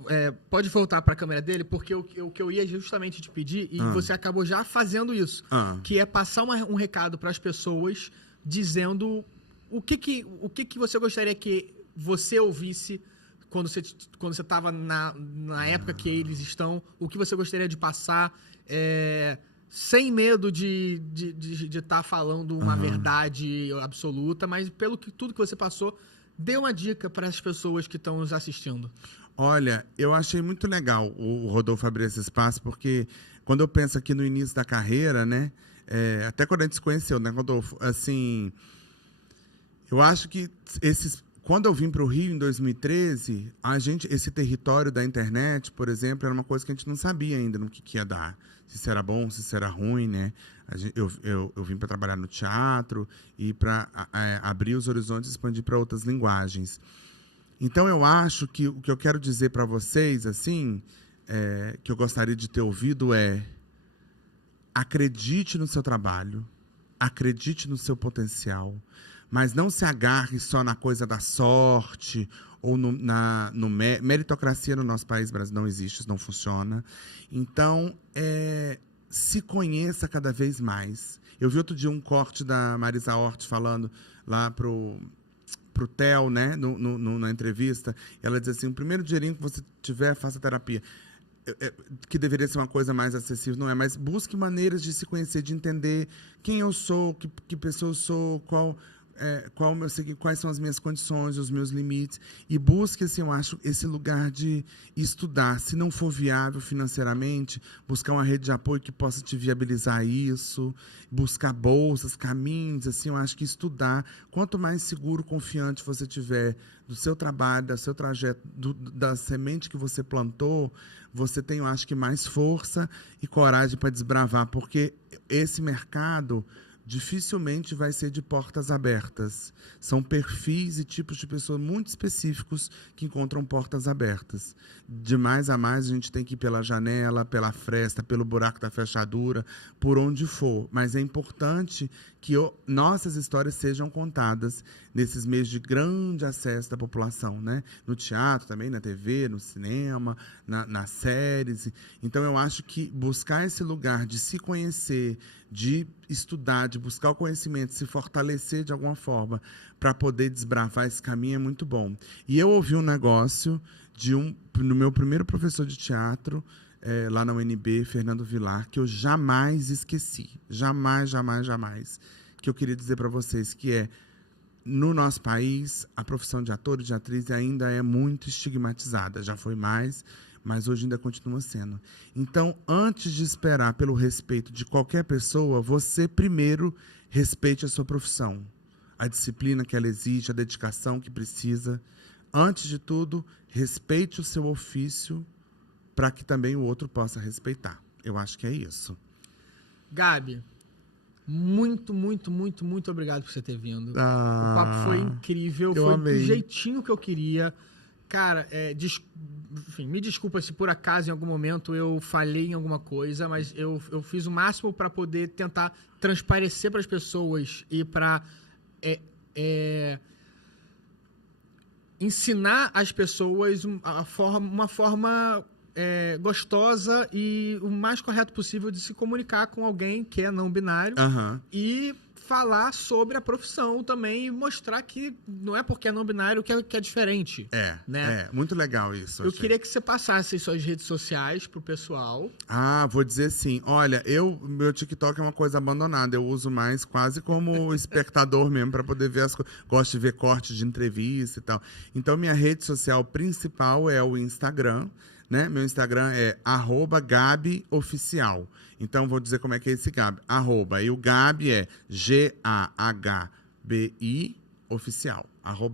pode voltar para a câmera dele, porque o que eu ia justamente te pedir, e você acabou já fazendo isso, que é passar um recado para as pessoas dizendo o que você gostaria que você ouvisse quando você estava na época que eles estão, o que você gostaria de passar, sem medo de estar falando uma verdade absoluta, mas tudo que você passou, dê uma dica para as pessoas que estão nos assistindo. Olha, eu achei muito legal o Rodolfo abrir esse espaço, porque quando eu penso aqui no início da carreira, né, até quando a gente se conheceu, né, Rodolfo, assim, eu acho que quando eu vim para o Rio em 2013, esse território da internet, por exemplo, era uma coisa que a gente não sabia ainda no que ia dar. Se isso era bom, se isso era ruim, né? Eu vim para trabalhar no teatro e para abrir os horizontes e expandir para outras linguagens. Então, eu acho que o que eu quero dizer para vocês, assim, que eu gostaria de ter ouvido acredite no seu trabalho, acredite no seu potencial, mas não se agarre só na coisa da sorte ou meritocracia no nosso país, Brasil, não existe, isso não funciona. Então, se conheça cada vez mais. Eu vi outro dia um corte da Marisa Hort falando lá pro Theo, né, na entrevista. Ela diz assim, o primeiro dinheirinho que você tiver, faça terapia. Que deveria ser uma coisa mais acessível, não é? Mas busque maneiras de se conhecer, de entender quem eu sou, que pessoa eu sou, quais são as minhas condições, os meus limites, e busque, assim, eu acho, esse lugar de estudar. Se não for viável financeiramente, buscar uma rede de apoio que possa te viabilizar isso, buscar bolsas, caminhos, assim, eu acho que estudar, quanto mais seguro, confiante você tiver do seu trabalho, do seu trajeto, da semente que você plantou, você tem, eu acho que, mais força e coragem para desbravar, porque esse mercado dificilmente vai ser de portas abertas. São perfis e tipos de pessoas muito específicos que encontram portas abertas. De mais a mais, a gente tem que ir pela janela, pela fresta, pelo buraco da fechadura, por onde for. Mas é importante que nossas histórias sejam contadas nesses meios de grande acesso da população, né? No teatro também, na TV, no cinema, nas séries. Então, eu acho que buscar esse lugar de se conhecer, de estudar, de buscar o conhecimento, se fortalecer de alguma forma para poder desbravar esse caminho é muito bom. E eu ouvi um negócio no meu primeiro professor de teatro, lá na UNB, Fernando Vilar, que eu jamais esqueci. Jamais, jamais, jamais. Que eu queria dizer para vocês que no nosso país, a profissão de ator e de atriz ainda é muito estigmatizada. Já foi mais, mas hoje ainda continua sendo. Então, antes de esperar pelo respeito de qualquer pessoa, você primeiro respeite a sua profissão, a disciplina que ela exige, a dedicação que precisa. Antes de tudo, respeite o seu ofício para que também o outro possa respeitar. Eu acho que é isso. Gabi, muito, muito, muito, muito obrigado por você ter vindo. O papo foi incrível, foi amei. do jeitinho que eu queria. Cara, enfim, me desculpa se por acaso em algum momento eu falhei em alguma coisa, mas eu fiz o máximo para poder tentar transparecer para as pessoas e para ensinar as pessoas uma forma gostosa e o mais correto possível de se comunicar com alguém que é não binário e falar sobre a profissão também e mostrar que não é porque é não binário que é diferente. Né? Muito legal isso. Eu queria que você passasse suas redes sociais pro pessoal. Vou dizer sim. Olha, meu TikTok é uma coisa abandonada. Eu uso mais quase como espectador mesmo, para poder ver as coisas. Gosto de ver cortes de entrevista e tal. Então, minha rede social principal é o Instagram, né? Meu Instagram é @GabiOficial. Então, vou dizer como é que é esse Gabi. @ e o Gabi é GAHBI Oficial.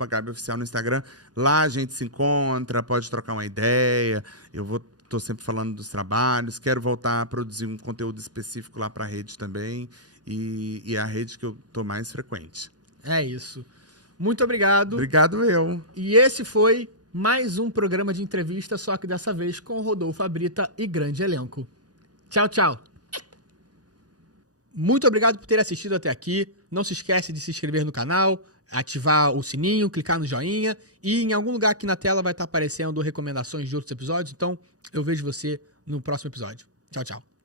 @Gabi Oficial no Instagram. Lá a gente se encontra, pode trocar uma ideia. Estou sempre falando dos trabalhos. Quero voltar a produzir um conteúdo específico lá para a rede também. E é a rede que eu estou mais frequente. É isso. Muito obrigado. Obrigado eu. E esse foi mais um programa de entrevista, só que dessa vez com Rodolfo Fabrita e grande elenco. Tchau, tchau. Muito obrigado por ter assistido até aqui. Não se esquece de se inscrever no canal, ativar o sininho, clicar no joinha e em algum lugar aqui na tela vai estar aparecendo recomendações de outros episódios. Então, eu vejo você no próximo episódio. Tchau, tchau.